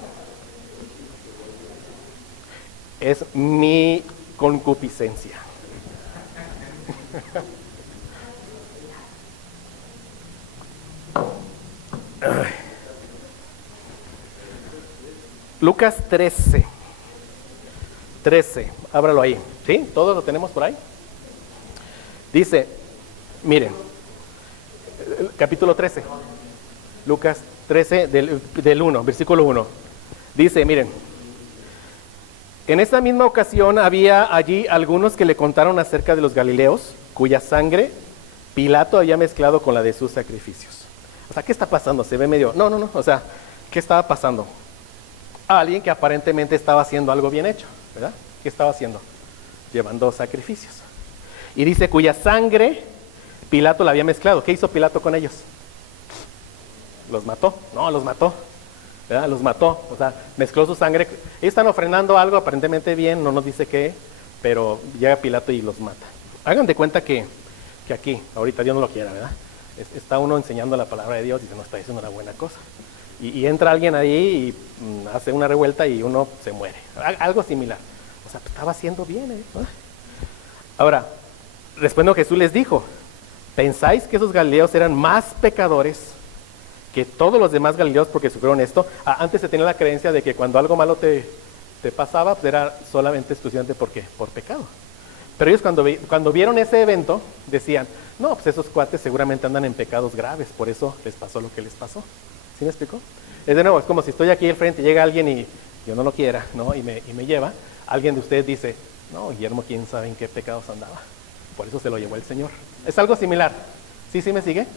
Es mi concupiscencia. Lucas 13. 13, ábralo ahí. ¿Sí? ¿Todos lo tenemos por ahí? Dice, miren, capítulo 13, Lucas 13 del 1, versículo 1. Dice, miren, en esa misma ocasión había allí algunos que le contaron acerca de los galileos, cuya sangre Pilato había mezclado con la de sus sacrificios. O sea, ¿qué está pasando? Se ve medio, no, o sea, ¿qué estaba pasando? Alguien que aparentemente estaba haciendo algo bien hecho, ¿verdad? ¿Qué estaba haciendo? Llevando sacrificios. Y dice, cuya sangre Pilato la había mezclado. ¿Qué hizo Pilato con ellos? Los mató. No, los mató. ¿Verdad? Los mató. O sea, mezcló su sangre. Ellos están ofrendando algo aparentemente bien, no nos dice qué, pero llega Pilato y los mata. Hagan de cuenta que aquí, ahorita Dios no lo quiera, ¿verdad? Está uno enseñando la palabra de Dios y dice, no, está diciendo una buena cosa. Y entra alguien ahí y hace una revuelta y uno se muere. Algo similar. O sea, estaba haciendo bien, ¿no? Ahora, respondiendo Jesús les dijo, ¿pensáis que esos galileos eran más pecadores que todos los demás galileos porque sufrieron esto? Antes se tenía la creencia de que cuando algo malo te pasaba, pues era solamente exclusivamente ¿por qué? Por pecado. Pero ellos cuando vieron ese evento, decían, no, pues esos cuates seguramente andan en pecados graves, por eso les pasó lo que les pasó. ¿Sí me explico? Es de nuevo, es como si estoy aquí al frente y llega alguien y yo no lo quiera, ¿no? Y me lleva, alguien de ustedes dice, no, Guillermo, quién sabe en qué pecados andaba. Por eso se lo llevó el Señor. Es algo similar. ¿Sí me sigue?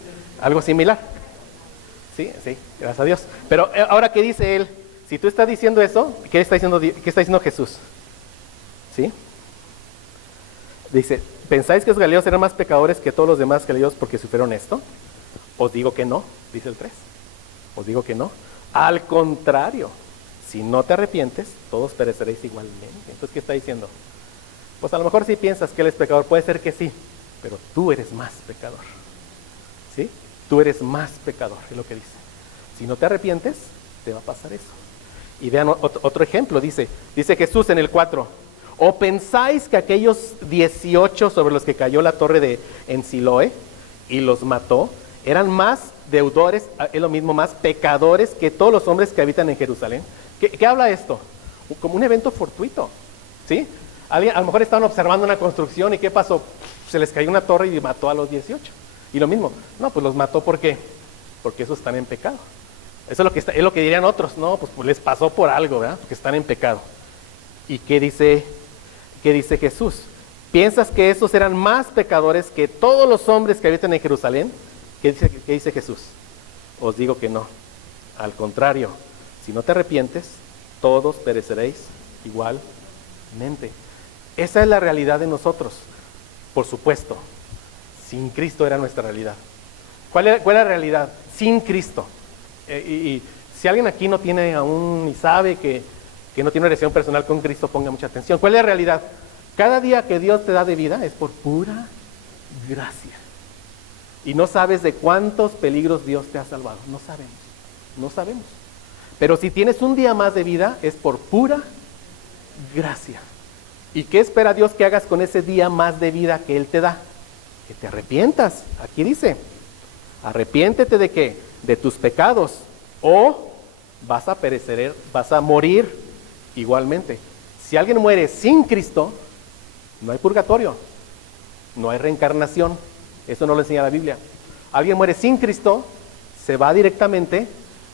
Algo similar. Sí, gracias a Dios. Pero ahora, ¿qué dice él? Si tú estás diciendo eso, ¿qué está diciendo Jesús? ¿Sí? Dice, ¿pensáis que los galileos eran más pecadores que todos los demás galileos porque sufrieron esto? Os digo que no, dice el 3. Os digo que no. Al contrario, si no te arrepientes, todos pereceréis igualmente. Entonces, ¿qué está diciendo? Pues a lo mejor si piensas que él es pecador, puede ser que sí, pero tú eres más pecador. ¿Sí? Tú eres más pecador, es lo que dice. Si no te arrepientes, te va a pasar eso. Y vean otro ejemplo, dice Jesús en el 4. ¿O pensáis que aquellos 18 sobre los que cayó la torre en Siloé y los mató, eran más deudores, es lo mismo, más pecadores que todos los hombres que habitan en Jerusalén? ¿Qué habla esto? Como un evento fortuito, ¿sí? A lo mejor estaban observando una construcción y ¿qué pasó? Se les cayó una torre y mató a los 18. Y lo mismo, no, pues los mató porque esos están en pecado. Eso es lo que dirían otros, no, pues les pasó por algo, ¿verdad? Porque están en pecado. ¿Y qué dice Jesús? ¿Piensas que esos eran más pecadores que todos los hombres que habitan en Jerusalén? ¿Qué dice Jesús? Os digo que no. Al contrario, si no te arrepientes, todos pereceréis igualmente. Esa es la realidad de nosotros. Por supuesto, sin Cristo era nuestra realidad. ¿Cuál es la realidad? Sin Cristo. Y si alguien aquí no tiene aún ni sabe que no tiene una relación personal con Cristo, ponga mucha atención. ¿Cuál es la realidad? Cada día que Dios te da de vida es por pura gracia. Y no sabes de cuántos peligros Dios te ha salvado. No sabemos. Pero si tienes un día más de vida, es por pura gracia. ¿Y qué espera Dios que hagas con ese día más de vida que Él te da? Que te arrepientas. Aquí dice, arrepiéntete ¿de qué? De tus pecados, o vas a perecer, vas a morir igualmente. Si alguien muere sin Cristo, no hay purgatorio, no hay reencarnación. Eso no lo enseña la Biblia. Alguien muere sin Cristo, se va directamente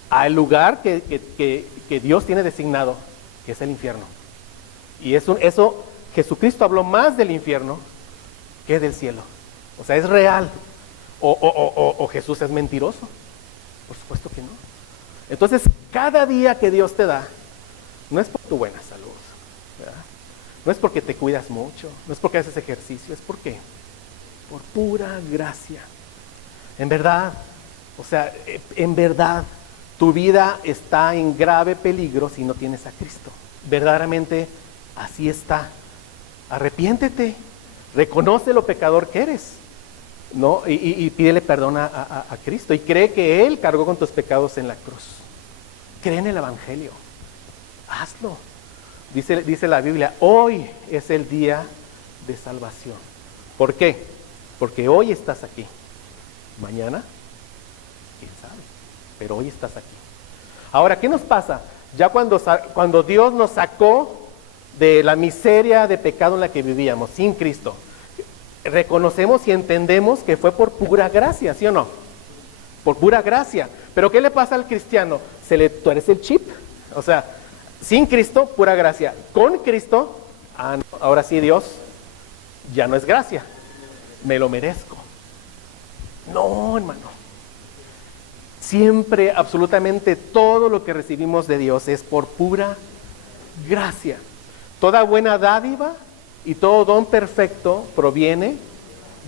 al lugar que Dios tiene designado, que es el infierno. Y eso Jesucristo habló más del infierno que del cielo. O sea, es real. O Jesús es mentiroso. Por supuesto que no. Entonces, cada día que Dios te da, no es por tu buena salud, ¿verdad? No es porque te cuidas mucho, no es porque haces ejercicio, es porque por pura gracia. En verdad, tu vida está en grave peligro si no tienes a Cristo. Verdaderamente, así está. Arrepiéntete, reconoce lo pecador que eres, ¿no? Y pídele perdón a Cristo y cree que Él cargó con tus pecados en la cruz. Cree en el Evangelio, hazlo. Dice la Biblia, hoy es el día de salvación. ¿Por qué? Porque hoy estás aquí. Mañana, quién sabe, pero hoy estás aquí. Ahora, ¿qué nos pasa? Ya cuando Dios nos sacó de la miseria de pecado en la que vivíamos, sin Cristo, reconocemos y entendemos que fue por pura gracia, ¿sí o no? Por pura gracia. Pero ¿qué le pasa al cristiano? Se le tuerce el chip. O sea, sin Cristo, pura gracia. Con Cristo, no, ahora sí Dios, ya no es gracia. Me lo merezco. No, hermano. Siempre, absolutamente todo lo que recibimos de Dios es por pura gracia. Toda buena dádiva y todo don perfecto proviene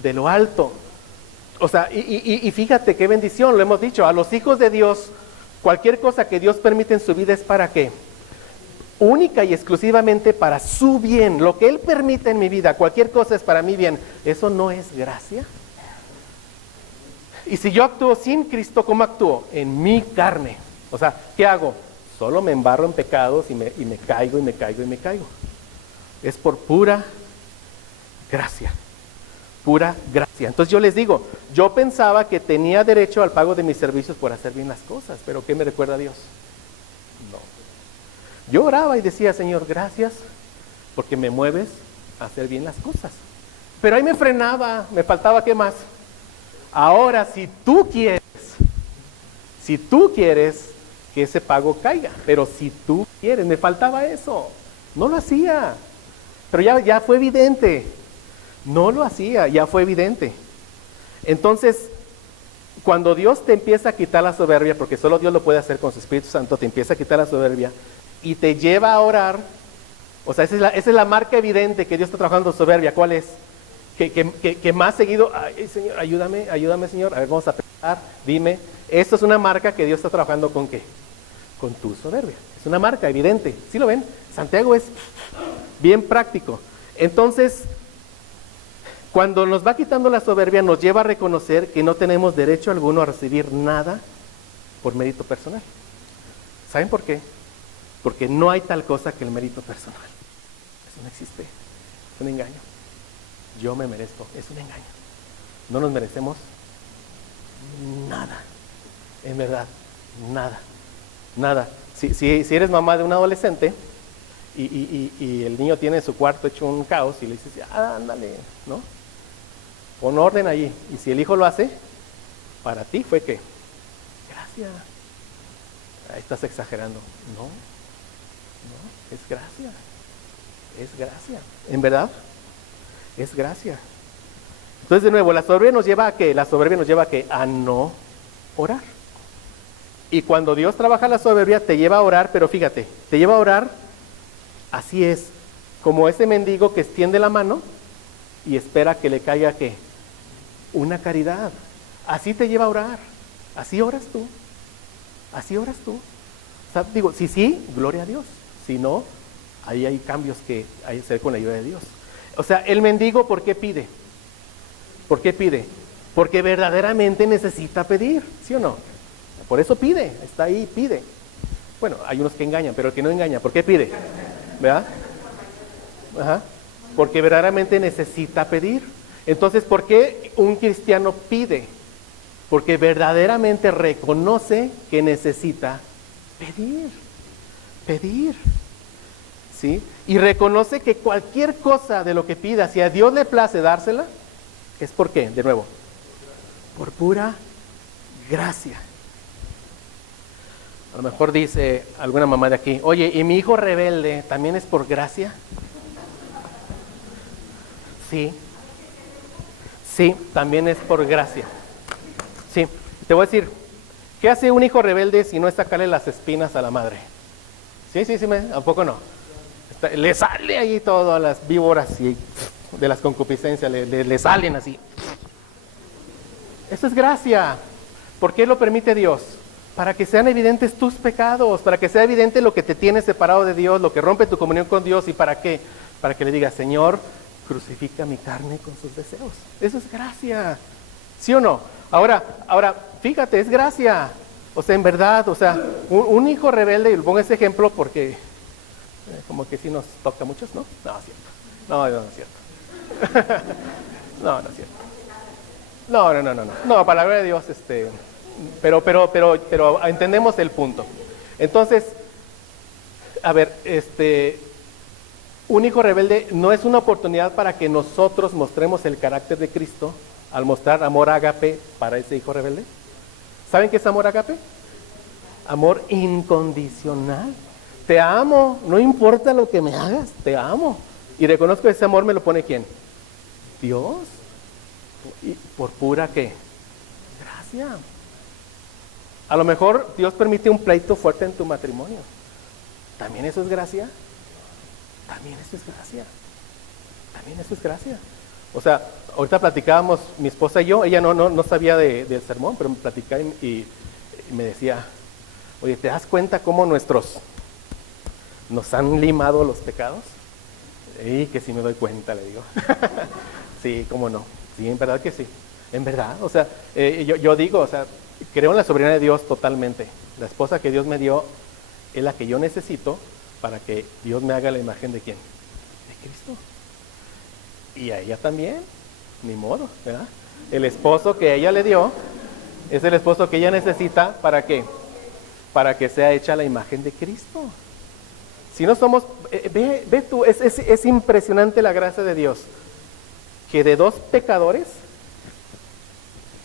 de lo alto. O sea, y fíjate qué bendición, lo hemos dicho, a los hijos de Dios, cualquier cosa que Dios permite en su vida es para qué? Única y exclusivamente para su bien. Lo que Él permite en mi vida, cualquier cosa es para mi bien. ¿Eso no es gracia? Y si yo actúo sin Cristo, ¿cómo actúo? En mi carne. O sea, ¿qué hago? Solo me embarro en pecados y me caigo y me caigo y me caigo. Es por pura gracia. Pura gracia. Entonces yo les digo, yo pensaba que tenía derecho al pago de mis servicios por hacer bien las cosas, pero ¿qué me recuerda a Dios? No. Yo oraba y decía, Señor, gracias porque me mueves a hacer bien las cosas. Pero ahí me frenaba, me faltaba ¿qué más? Ahora, si tú quieres que ese pago caiga, pero si tú quieres, me faltaba eso, no lo hacía, pero ya fue evidente, no lo hacía, ya fue evidente. Entonces, cuando Dios te empieza a quitar la soberbia, porque solo Dios lo puede hacer con su Espíritu Santo, te empieza a quitar la soberbia y te lleva a orar, o sea, esa es la marca evidente que Dios está trabajando en soberbia. ¿Cuál es? Que más seguido, ay, Señor, ayúdame Señor, a ver, vamos a pensar, dime, esto es una marca que Dios está trabajando ¿con qué? Con tu soberbia, es una marca evidente, ¿sí lo ven? Santiago es bien práctico. Entonces, Cuando nos va quitando la soberbia, nos lleva a reconocer que no tenemos derecho alguno a recibir nada por mérito personal. ¿Saben por qué? Porque no hay tal cosa que el mérito personal. Eso no existe. Es un engaño. Yo me merezco. Es un engaño. No nos merecemos nada. En verdad, nada. Nada. Si eres mamá de un adolescente y el niño tiene su cuarto hecho un caos y le dices, ándale, ¿no? Pon orden allí. Y si el hijo lo hace, para ti fue que, gracia. Ahí estás exagerando. No, es gracia. Es gracia. ¿En verdad? Es gracia. Entonces, de nuevo, la soberbia nos lleva a ¿qué? La soberbia nos lleva a ¿qué? A no orar. Y cuando Dios trabaja la soberbia, te lleva a orar, pero fíjate, te lleva a orar, así es, como ese mendigo que extiende la mano y espera que le caiga ¿qué? Una caridad. Así te lleva a orar. Así oras tú. Así oras tú. O sea, digo, si sí, gloria a Dios. Si no, ahí hay cambios que hay que hacer con la ayuda de Dios. O sea, el mendigo, ¿por qué pide? ¿Por qué pide? Porque verdaderamente necesita pedir, ¿sí o no? Por eso pide, está ahí, pide. Bueno, hay unos que engañan, pero el que no engaña, ¿por qué pide? ¿Verdad? Ajá. Porque verdaderamente necesita pedir. Entonces, ¿por qué un cristiano pide? Porque verdaderamente reconoce que necesita pedir. Pedir. ¿Sí? Y reconoce que cualquier cosa de lo que pida, si a Dios le place dársela, ¿es por qué? De nuevo, por pura gracia. A lo mejor dice alguna mamá de aquí, oye, ¿y mi hijo rebelde también es por gracia? Sí. Sí, también es por gracia. Sí, te voy a decir, ¿qué hace un hijo rebelde si no es sacarle las espinas a la madre? Sí, ¿a poco no? Le sale ahí todas las víboras y de las concupiscencias, le salen así. Eso es gracia. ¿Por qué lo permite Dios? Para que sean evidentes tus pecados, para que sea evidente lo que te tiene separado de Dios, lo que rompe tu comunión con Dios. ¿Y para qué? Para que le digas, Señor, crucifica mi carne con sus deseos. Eso es gracia. ¿Sí o no? Ahora, fíjate, es gracia. O sea, en verdad, o sea, un hijo rebelde, y pongo ese ejemplo porque como que sí nos toca a muchos, ¿no? No, es cierto. No es cierto. No es cierto. No, palabra de Dios, pero entendemos el punto. Entonces, a ver, un hijo rebelde no es una oportunidad para que nosotros mostremos el carácter de Cristo al mostrar amor ágape para ese hijo rebelde. ¿Saben qué es amor ágape? Amor incondicional. Te amo, no importa lo que me hagas, te amo. Y reconozco que ese amor me lo pone ¿quién? Dios. ¿Y por pura qué? Gracia. A lo mejor Dios permite un pleito fuerte en tu matrimonio. ¿También eso es gracia? También eso es gracia. También eso es gracia. O sea, ahorita platicábamos, mi esposa y yo, ella no sabía del sermón, pero me platicaba y me decía, oye, ¿te das cuenta cómo nos han limado los pecados? Y que sí me doy cuenta, le digo. Sí, cómo no. Sí, en verdad que sí. En verdad, o sea, yo digo, o sea, creo en la soberanía de Dios totalmente. La esposa que Dios me dio es la que yo necesito para que Dios me haga la imagen de ¿quién? De Cristo. Y a ella también, ni modo, ¿verdad? El esposo que ella le dio es el esposo que ella necesita, ¿para qué? Para que sea hecha la imagen de Cristo. Si no somos, ve tú, es impresionante la gracia de Dios, que de dos pecadores,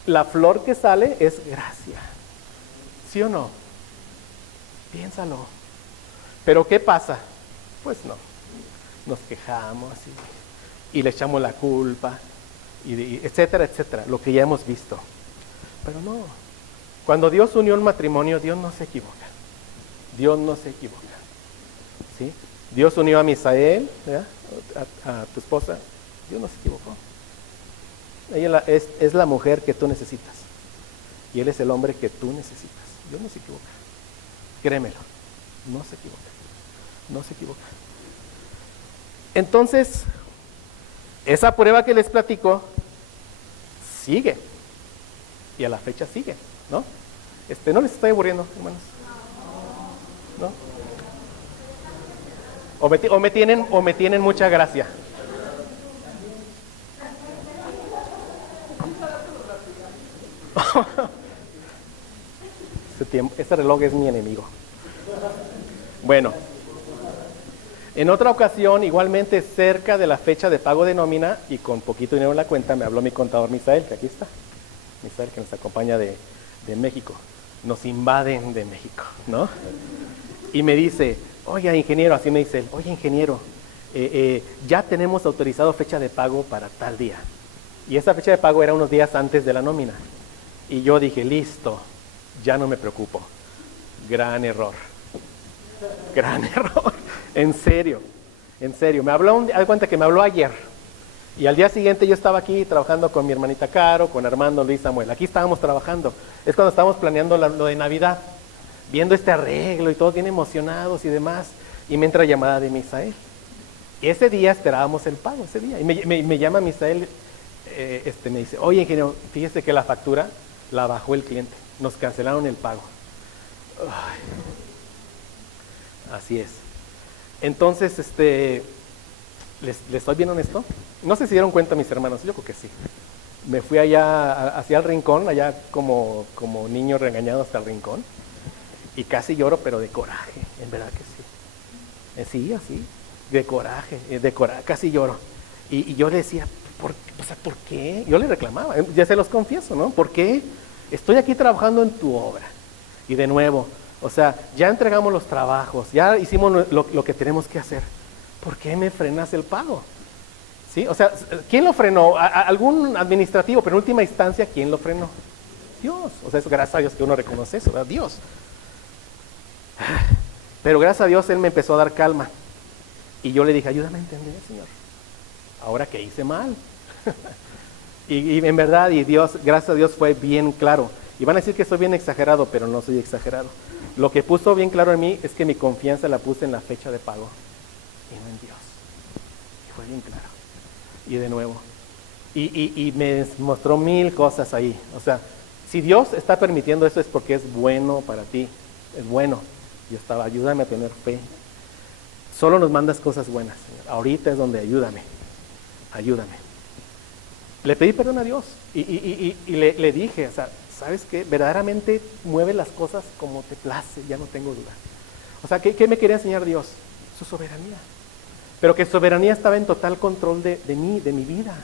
la flor que sale es gracia. ¿Sí o no? Piénsalo. Pero ¿qué pasa? Pues no, nos quejamos y le echamos la culpa, y etcétera, etcétera, lo que ya hemos visto. Pero no, cuando Dios unió el matrimonio, Dios no se equivoca. Dios no se equivoca. ¿Sí? Dios unió a Misael, a tu esposa, Dios no se equivocó. Ella es la mujer que tú necesitas. Y Él es el hombre que tú necesitas. Dios no se equivoca. Créemelo, no se equivoca. No se equivoca. Entonces, Esa prueba que les platico sigue. Y a la fecha sigue, ¿no? No les estoy aburriendo, hermanos. ¿No? O me tienen mucha gracia. Ese reloj es mi enemigo. Bueno, en otra ocasión, igualmente cerca de la fecha de pago de nómina y con poquito dinero en la cuenta, me habló mi contador Misael, que aquí está. Misael, que nos acompaña de México. Nos invaden de México, ¿no? Y me dice, oye, ingeniero, así me dice él, oye, ingeniero, ya tenemos autorizado fecha de pago para tal día. Y esa fecha de pago era unos días antes de la nómina. Y yo dije, listo, ya no me preocupo. Gran error. Gran error. En serio. Me habló, haz cuenta que me habló ayer. Y al día siguiente yo estaba aquí trabajando con mi hermanita Caro, con Armando, Luis, Samuel. Aquí estábamos trabajando. Es cuando estábamos planeando lo de Navidad. Viendo este arreglo y todos bien emocionados y demás. Y me entra llamada de Misael. Ese día esperábamos el pago, ese día. Y me llama Misael, me dice, oye, ingeniero, fíjese que la factura la bajó el cliente. Nos cancelaron el pago. Ay. Así es. Entonces, ¿les estoy bien honesto? No sé si dieron cuenta mis hermanos, yo creo que sí. Me fui allá, hacia el rincón, allá como niño regañado hasta el rincón. Y casi lloro, pero de coraje, en verdad que sí. Sí, así, de coraje, casi lloro. Y yo le decía, ¿por qué? Yo le reclamaba, ya se los confieso, ¿no? ¿Por qué? Estoy aquí trabajando en tu obra. Y de nuevo, o sea, ya entregamos los trabajos, ya hicimos lo que tenemos que hacer. ¿Por qué me frenas el pago? ¿Sí? O sea, ¿quién lo frenó? Algún administrativo, pero en última instancia, ¿quién lo frenó? Dios. O sea, es gracias a Dios que uno reconoce eso, ¿verdad? Dios. Pero gracias a Dios Él me empezó a dar calma. Y yo le dije, ayúdame a entender, Señor. Ahora que hice mal. y en verdad, y Dios, gracias a Dios fue bien claro. Y van a decir que soy bien exagerado, pero no soy exagerado. Lo que puso bien claro en mí es que mi confianza la puse en la fecha de pago y no en Dios. Y fue bien claro. Y de nuevo. Y me mostró 1000 cosas ahí. O sea, si Dios está permitiendo eso es porque es bueno para ti. Es bueno. Yo estaba, ayúdame a tener fe. Solo nos mandas cosas buenas, Señor. Ahorita es donde ayúdame. Le pedí perdón a Dios y le dije, o sea, ¿sabes qué? Verdaderamente mueve las cosas como te place, ya no tengo duda. O sea, ¿qué me quería enseñar Dios? Su soberanía. Pero que soberanía estaba en total control de mí, de mi vida.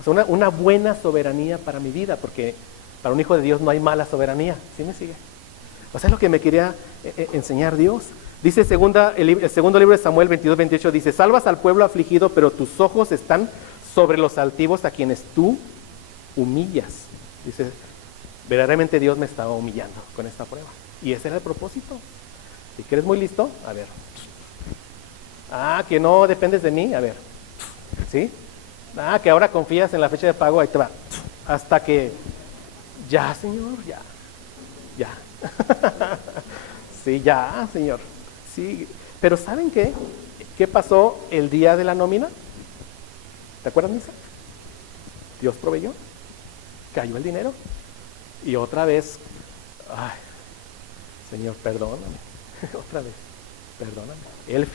O sea, una buena soberanía para mi vida, porque para un hijo de Dios no hay mala soberanía. ¿Sí me sigue? O sea, es lo que me quería enseñar Dios. Dice el segundo libro de Samuel 22-28, dice, salvas al pueblo afligido, pero tus ojos están sobre los altivos a quienes tú humillas. Dice, verdaderamente Dios me estaba humillando con esta prueba. Y ese era el propósito. Si quieres muy listo, a ver. Que no dependes de mí, a ver. ¿Sí? Que ahora confías en la fecha de pago, ahí te va. Hasta que, ya, Señor, ya. Sí, ya, Señor. Sí, pero ¿saben qué? ¿Qué pasó el día de la nómina? ¿Te acuerdas, Misa? Dios proveyó, cayó el dinero y otra vez, ay, Señor, perdóname, otra vez, perdóname. Él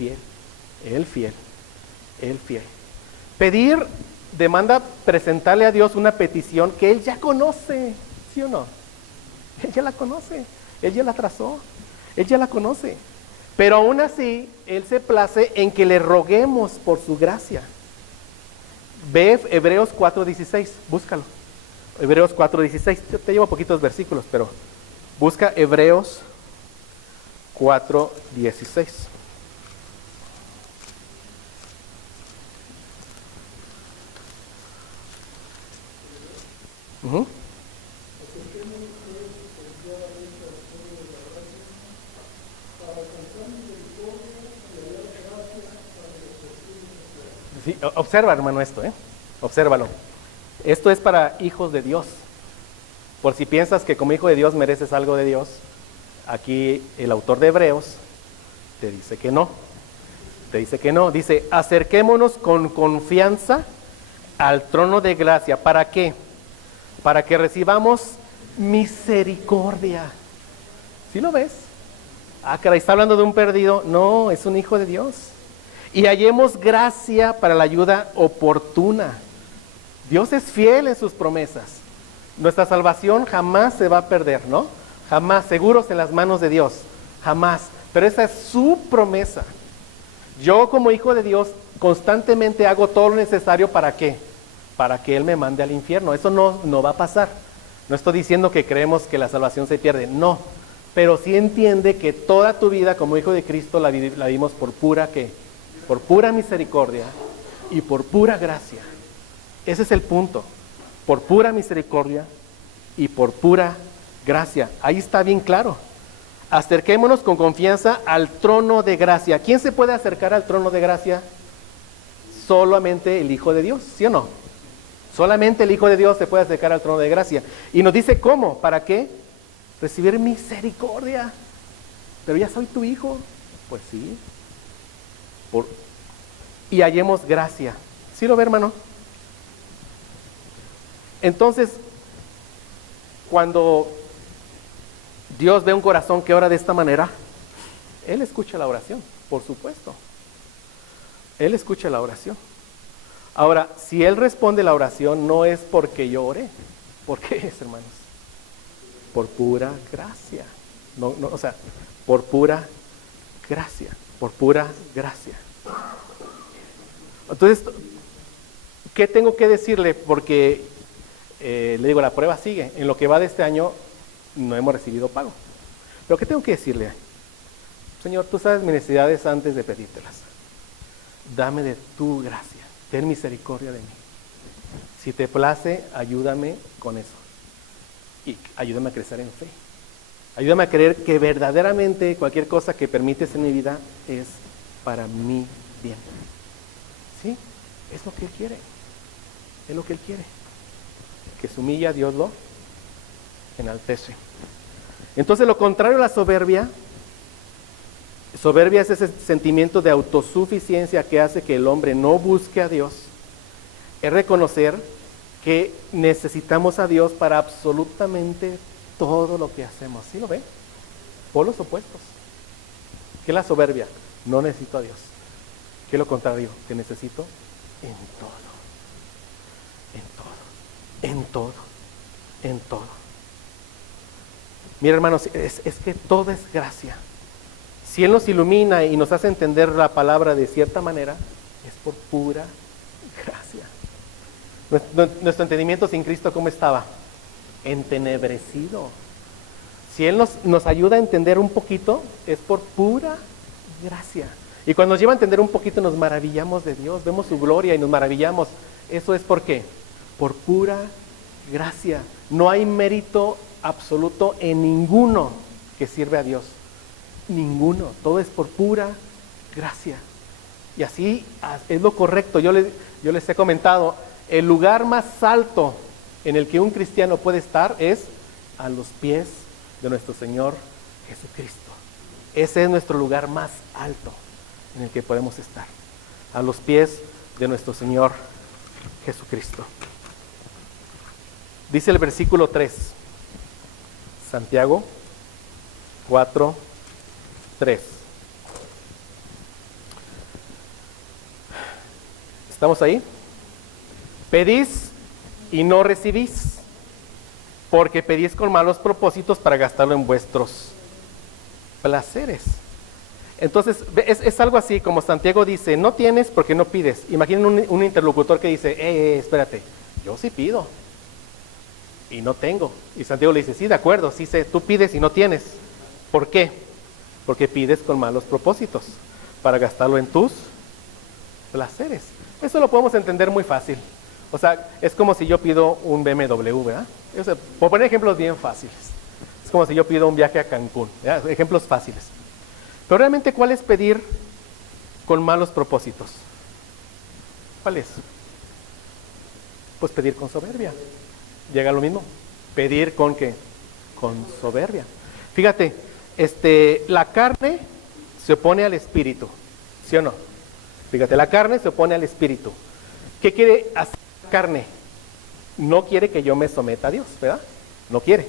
fiel. Pedir demanda presentarle a Dios una petición que Él ya conoce, ¿sí o no? Él ya la conoce, Él ya la trazó, Él ya la conoce. Pero aún así, Él se place en que le roguemos por su gracia. Ve Hebreos 4:16, búscalo. Hebreos 4:16, te llevo poquitos versículos, pero busca Hebreos 4:16. Sí, observa, hermano, esto, obsérvalo. Esto es para hijos de Dios. Por si piensas que como hijo de Dios mereces algo de Dios, aquí el autor de Hebreos te dice que no. Dice, acerquémonos con confianza al trono de gracia. ¿Para qué? Para que recibamos misericordia. ¿Sí lo ves? Ah, caray, ¿está hablando de un perdido? No, es un hijo de Dios. Y hallemos gracia para la ayuda oportuna. Dios es fiel en sus promesas. Nuestra salvación jamás se va a perder, ¿no? Jamás, seguros en las manos de Dios, jamás. Pero esa es su promesa. Yo como hijo de Dios constantemente hago todo lo necesario. ¿Para qué? Para que Él me mande al infierno. Eso no va a pasar. No estoy diciendo que creemos que la salvación se pierde, no. Pero sí entiende que toda tu vida como hijo de Cristo la vivimos por pura, ¿qué? Por pura misericordia y por pura gracia. Ese es el punto. Por pura misericordia y por pura gracia. Ahí está bien claro. Acerquémonos con confianza al trono de gracia. ¿Quién se puede acercar al trono de gracia? Solamente el Hijo de Dios, ¿sí o no? Solamente el Hijo de Dios se puede acercar al trono de gracia. Y nos dice cómo, ¿para qué? Recibir misericordia. Pero ya soy tu hijo. Pues sí. Y hallemos gracia. ¿Sí lo ve, hermano? Entonces, cuando Dios ve un corazón que ora de esta manera, Él escucha la oración, por supuesto. Él escucha la oración. Ahora, si Él responde la oración, no es porque yo oré. ¿Por qué es, hermanos? Por pura gracia. O sea, por pura gracia. Por pura gracia. Entonces, ¿qué tengo que decirle? Porque le digo, la prueba sigue. En lo que va de este año no hemos recibido pago. Pero ¿qué tengo que decirle? Señor, tú sabes mis necesidades antes de pedírtelas. Dame de tu gracia. Ten misericordia de mí. Si te place, ayúdame con eso. Y ayúdame a crecer en fe. Ayúdame a creer que verdaderamente cualquier cosa que permites en mi vida es para mi bien. ¿Sí? Es lo que Él quiere. Es lo que Él quiere. Que se humilla, Dios lo enaltece. Entonces, lo contrario a la soberbia es ese sentimiento de autosuficiencia que hace que el hombre no busque a Dios. Es reconocer que necesitamos a Dios para absolutamente todo lo que hacemos. ¿Sí lo ven? Polos opuestos. ¿Qué es la soberbia? No necesito a Dios. ¿Qué es lo contrario? Que necesito en todo. En todo. En todo. En todo. Mira, hermanos, es que todo es gracia. Si Él nos ilumina y nos hace entender la palabra de cierta manera, es por pura gracia. Nuestro entendimiento sin Cristo, ¿cómo estaba? Entenebrecido. Si Él nos ayuda a entender un poquito, es por pura gracia. Y cuando nos lleva a entender un poquito, nos maravillamos de Dios, vemos su gloria y nos maravillamos. ¿Eso es por qué? Por pura gracia. No hay mérito absoluto en ninguno que sirve a Dios. Ninguno. Todo es por pura gracia. Y así es lo correcto. Yo les he comentado, el lugar más alto en el que un cristiano puede estar es a los pies de nuestro Señor Jesucristo. Ese es nuestro lugar más alto en el que podemos estar. A los pies de nuestro Señor Jesucristo. Dice el versículo 3. Santiago 4:3. ¿Estamos ahí? Pedís y no recibís, porque pedís con malos propósitos para gastarlo en vuestros placeres. Entonces, es algo así como Santiago dice, no tienes porque no pides. Imaginen un interlocutor que dice, espérate, yo sí pido y no tengo. Y Santiago le dice, sí, de acuerdo, sí sé, tú pides y no tienes. ¿Por qué? Porque pides con malos propósitos para gastarlo en tus placeres. Eso lo podemos entender muy fácil. O sea, es como si yo pido un BMW, ¿verdad? O sea, por poner ejemplos bien fáciles. Es como si yo pido un viaje a Cancún, ¿verdad? Ejemplos fáciles. Pero realmente, ¿cuál es pedir con malos propósitos? ¿Cuál es? Pues pedir con soberbia. Llega lo mismo. Pedir con ¿qué? Con soberbia. Fíjate, la carne se opone al espíritu, ¿sí o no? Fíjate, la carne se opone al espíritu. ¿Qué quiere hacer la carne no quiere que yo me someta a Dios, ¿verdad? No quiere,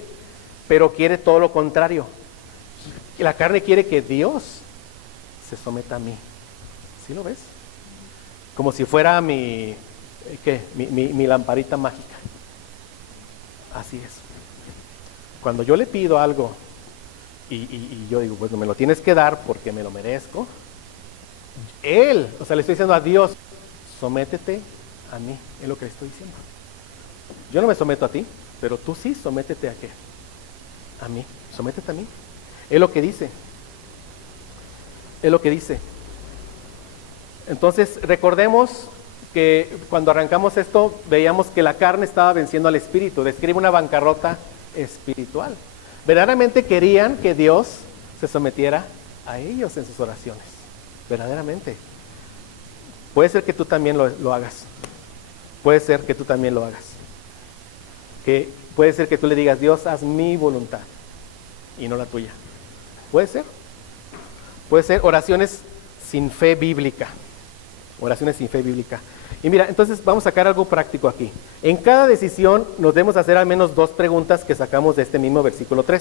pero quiere todo lo contrario. La carne quiere que Dios se someta a mí. ¿Sí lo ves? Como si fuera mi lamparita mágica. Así es. Cuando yo le pido algo y yo digo, pues no me lo tienes que dar porque me lo merezco, le estoy diciendo a Dios, sométete a mí, es lo que le estoy diciendo. Yo no me someto a ti, pero tú sí, sométete a qué? A mí, sométete a mí. Es lo que dice. Es lo que dice. Entonces, recordemos que cuando arrancamos esto, veíamos que la carne estaba venciendo al espíritu. Describe una bancarrota espiritual. Verdaderamente querían que Dios se sometiera a ellos en sus oraciones. Verdaderamente. Puede ser que tú también lo hagas. Puede ser que tú también lo hagas. Puede ser que tú le digas, Dios, haz mi voluntad y no la tuya. Puede ser. Puede ser oraciones sin fe bíblica. Oraciones sin fe bíblica. Y mira, entonces vamos a sacar algo práctico aquí. En cada decisión nos debemos hacer al menos 2 preguntas que sacamos de este mismo versículo 3.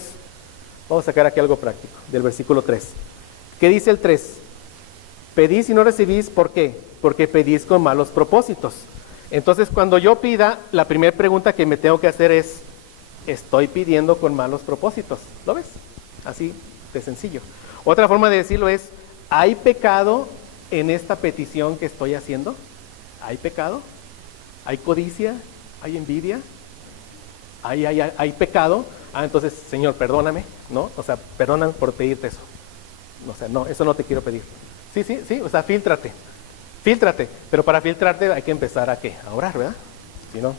Vamos a sacar aquí algo práctico del versículo 3. ¿Qué dice el 3? Pedís y no recibís, ¿por qué? Porque pedís con malos propósitos. Entonces, cuando yo pida, la primera pregunta que me tengo que hacer es, ¿estoy pidiendo con malos propósitos? ¿Lo ves? Así de sencillo. Otra forma de decirlo es, ¿hay pecado en esta petición que estoy haciendo? ¿Hay pecado? ¿Hay codicia? ¿Hay envidia? ¿Hay pecado? Entonces, Señor, perdóname, ¿no? O sea, perdóname por pedirte eso. O sea, no, eso no te quiero pedir. Sí, o sea, fíltrate, pero para filtrarte hay que empezar ¿a qué? A orar, ¿verdad? Si no,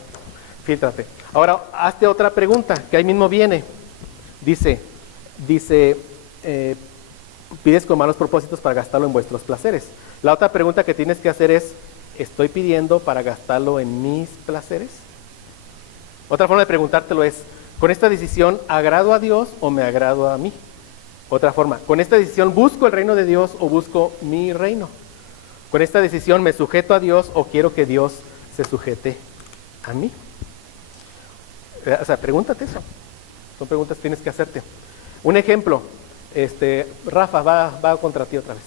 fíltrate. Ahora, hazte otra pregunta, que ahí mismo viene. Dice, pides con malos propósitos para gastarlo en vuestros placeres. La otra pregunta que tienes que hacer es, ¿estoy pidiendo para gastarlo en mis placeres? Otra forma de preguntártelo es, ¿con esta decisión agrado a Dios o me agrado a mí? Otra forma, ¿con esta decisión busco el reino de Dios o busco mi reino? ¿Con esta decisión me sujeto a Dios o quiero que Dios se sujete a mí? O sea, pregúntate eso. Son preguntas que tienes que hacerte. Un ejemplo, Rafa va contra ti otra vez.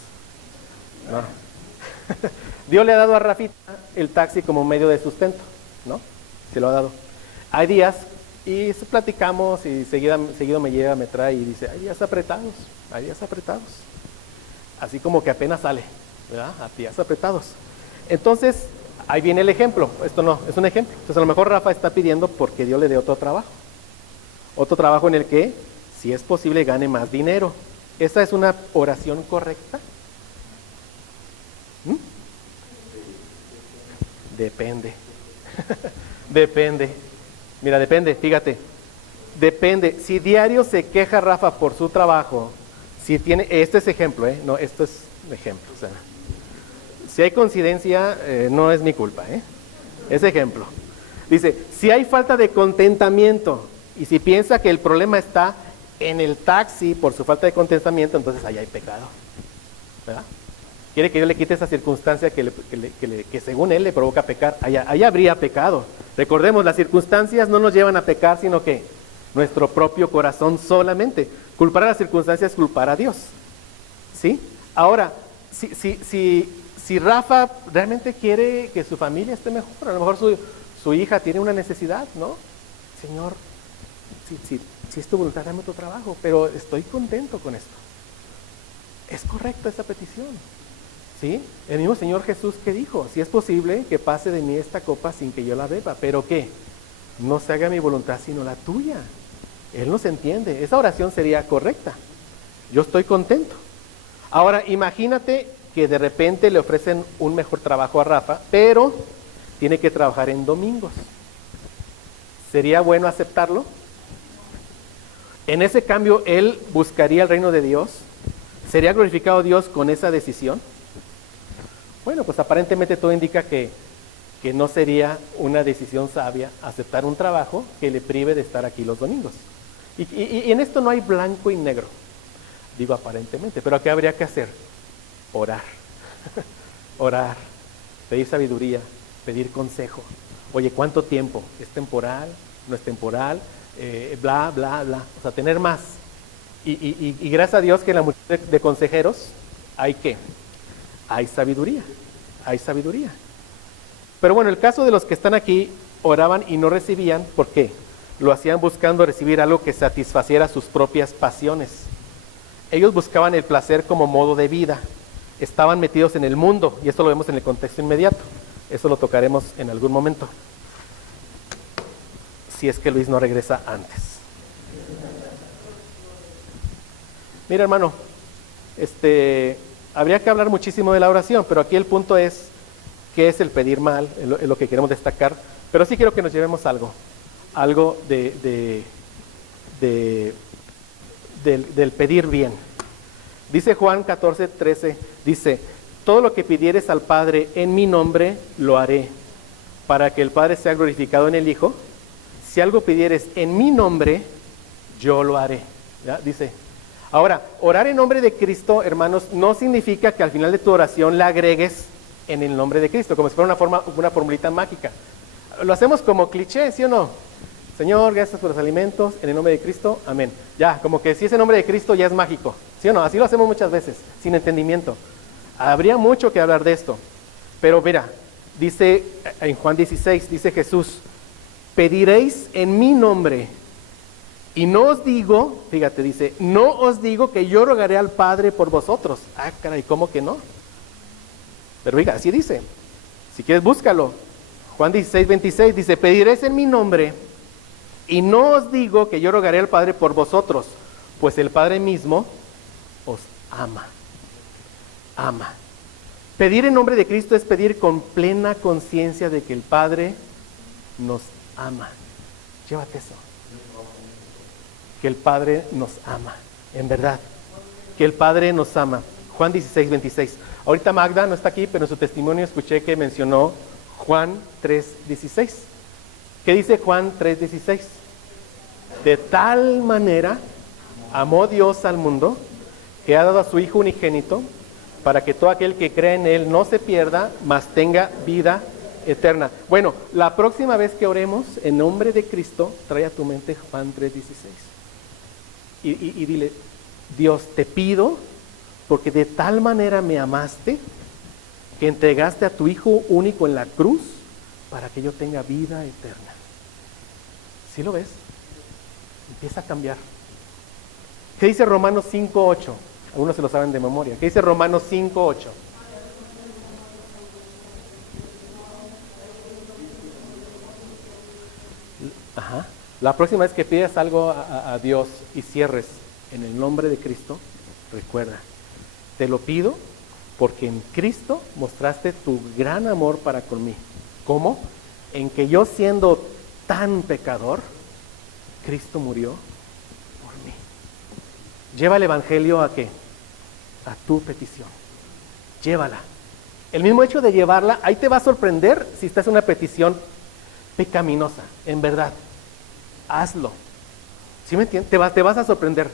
No. Dios le ha dado a Rafita el taxi como medio de sustento, ¿no? Se lo ha dado. Hay días, y platicamos, y seguido me llega, me trae y dice, hay días apretados. Así como que apenas sale, ¿verdad? A días apretados. Entonces, ahí viene el ejemplo. Esto no, es un ejemplo. Entonces, a lo mejor Rafa está pidiendo porque Dios le dé otro trabajo. Otro trabajo en el que, si es posible, gane más dinero. ¿Esta es una oración correcta? Depende. Depende. Mira, depende, fíjate. Depende. Si diario se queja Rafa por su trabajo, si tiene, este es ejemplo, no, esto es ejemplo. O sea, si hay coincidencia, no es mi culpa, es ejemplo. Dice, si hay falta de contentamiento y si piensa que el problema está en el taxi por su falta de contentamiento, entonces ahí hay pecado, ¿verdad? Quiere que yo le quite esa circunstancia que según él le provoca pecar. Allá habría pecado. Recordemos, las circunstancias no nos llevan a pecar, sino que nuestro propio corazón solamente. Culpar a las circunstancias es culpar a Dios. ¿Sí? Ahora, si Rafa realmente quiere que su familia esté mejor, a lo mejor su hija tiene una necesidad, ¿no? Señor, si es tu voluntad, dame otro trabajo, pero estoy contento con esto. Es correcta esa petición. ¿Sí? El mismo Señor Jesús que dijo, si es posible que pase de mí esta copa sin que yo la beba, pero ¿qué? No se haga mi voluntad sino la tuya. Él nos entiende, esa oración sería correcta. Yo estoy contento. Ahora, imagínate que de repente le ofrecen un mejor trabajo a Rafa, pero tiene que trabajar en domingos. ¿Sería bueno aceptarlo? En ese cambio, él buscaría el reino de Dios. ¿Sería glorificado Dios con esa decisión? Bueno, pues aparentemente todo indica que no sería una decisión sabia aceptar un trabajo que le prive de estar aquí los domingos. Y en esto no hay blanco y negro, digo aparentemente, pero ¿qué habría que hacer? Orar, orar, pedir sabiduría, pedir consejo, Oye, ¿cuánto tiempo? ¿Es temporal? ¿No es temporal? Bla, bla, bla. O sea, tener más. Y gracias a Dios que en la multitud de consejeros hay ¿qué? Hay sabiduría. Hay sabiduría. Pero bueno, el caso de los que están aquí oraban y no recibían, ¿por qué? Lo hacían buscando recibir algo que satisfaciera sus propias pasiones. Ellos buscaban el placer como modo de vida. Estaban metidos en el mundo, y esto lo vemos en el contexto inmediato. Eso lo tocaremos en algún momento. Si es que Luis no regresa antes. Mira, hermano, habría que hablar muchísimo de la oración, pero aquí el punto es qué es el pedir mal, es lo que queremos destacar. Pero sí quiero que nos llevemos algo del pedir bien. Dice Juan 14:13, dice, todo lo que pidieres al Padre en mi nombre, lo haré, para que el Padre sea glorificado en el Hijo. Si algo pidieres en mi nombre, yo lo haré. ¿Ya? Dice. Ahora, orar en nombre de Cristo, hermanos, no significa que al final de tu oración la agregues en el nombre de Cristo, como si fuera una formulita mágica. Lo hacemos como cliché, ¿sí o no? Señor, gracias por los alimentos, en el nombre de Cristo, amén. Ya, como que si es el nombre de Cristo ya es mágico, ¿sí o no? Así lo hacemos muchas veces, sin entendimiento. Habría mucho que hablar de esto, pero mira, dice en Juan 16, dice Jesús, pediréis en mi nombre, y no os digo, fíjate, dice, no os digo que yo rogaré al Padre por vosotros. Ah, caray, ¿cómo que no? Pero oiga, así dice, si quieres búscalo. Juan 16:26 dice, pediréis en mi nombre, y no os digo que yo rogaré al Padre por vosotros, pues el Padre mismo os ama. Ama. Pedir en nombre de Cristo es pedir con plena conciencia de que el Padre nos ama. Llévate eso. Que el Padre nos ama, en verdad. Que el Padre nos ama. Juan 16:26. Ahorita Magda no está aquí, pero en su testimonio escuché que mencionó Juan 3:16. ¿Qué dice Juan 3:16? De tal manera amó Dios al mundo que ha dado a su Hijo unigénito para que todo aquel que cree en Él no se pierda, mas tenga vida eterna. Bueno, la próxima vez que oremos en nombre de Cristo, trae a tu mente Juan 3:16 y dile, Dios, te pido porque de tal manera me amaste que entregaste a tu Hijo único en la cruz para que yo tenga vida eterna. ¿Sí lo ves? Empieza a cambiar. ¿Qué dice Romanos 5:8? Algunos se lo saben de memoria. ¿Qué dice Romanos 5:8? Ajá. La próxima vez que pidas algo a Dios y cierres en el nombre de Cristo, recuerda, te lo pido porque en Cristo mostraste tu gran amor para conmigo. ¿Cómo? En que yo siendo tan pecador, Cristo murió por mí. Lleva el Evangelio ¿a qué? A tu petición. Llévala. El mismo hecho de llevarla, ahí te va a sorprender si estás en una petición pecaminosa, en verdad. Hazlo. ¿Sí me entiendes? Te vas a sorprender.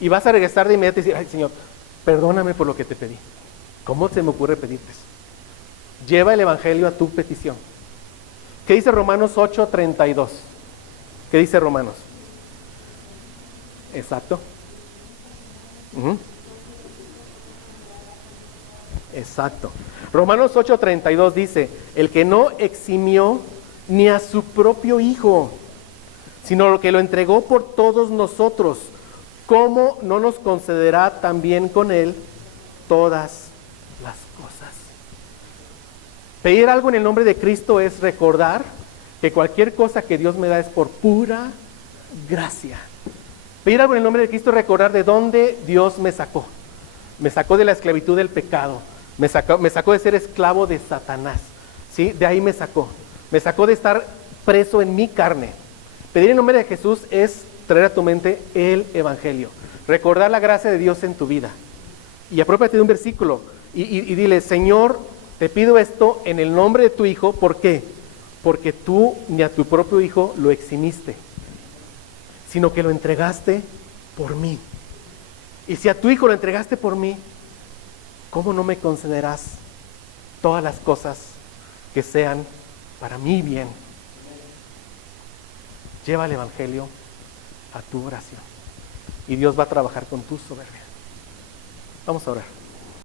Y vas a regresar de inmediato y decir, ay Señor, perdóname por lo que te pedí. ¿Cómo se me ocurre pedirte eso? Lleva el Evangelio a tu petición. ¿Qué dice Romanos 8:32? ¿Qué dice Romanos? Exacto. Exacto. Romanos 8:32 dice, el que no eximió ni a su propio Hijo, sino lo que lo entregó por todos nosotros, ¿cómo no nos concederá también con Él todas las cosas? Pedir algo en el nombre de Cristo es recordar que cualquier cosa que Dios me da es por pura gracia. Pedir algo en el nombre de Cristo es recordar de dónde Dios me sacó. Me sacó de la esclavitud del pecado. Me sacó de ser esclavo de Satanás. ¿Sí? De ahí me sacó. Me sacó de estar preso en mi carne. Pedir en nombre de Jesús es traer a tu mente el Evangelio. Recordar la gracia de Dios en tu vida. Y apropiate de un versículo y dile, Señor, te pido esto en el nombre de tu Hijo. ¿Por qué? Porque tú ni a tu propio Hijo lo eximiste, sino que lo entregaste por mí. Y si a tu Hijo lo entregaste por mí, ¿cómo no me concederás todas las cosas que sean para mi bien, Lleva el Evangelio a tu oración y Dios va a trabajar con tu soberbia. Vamos a orar.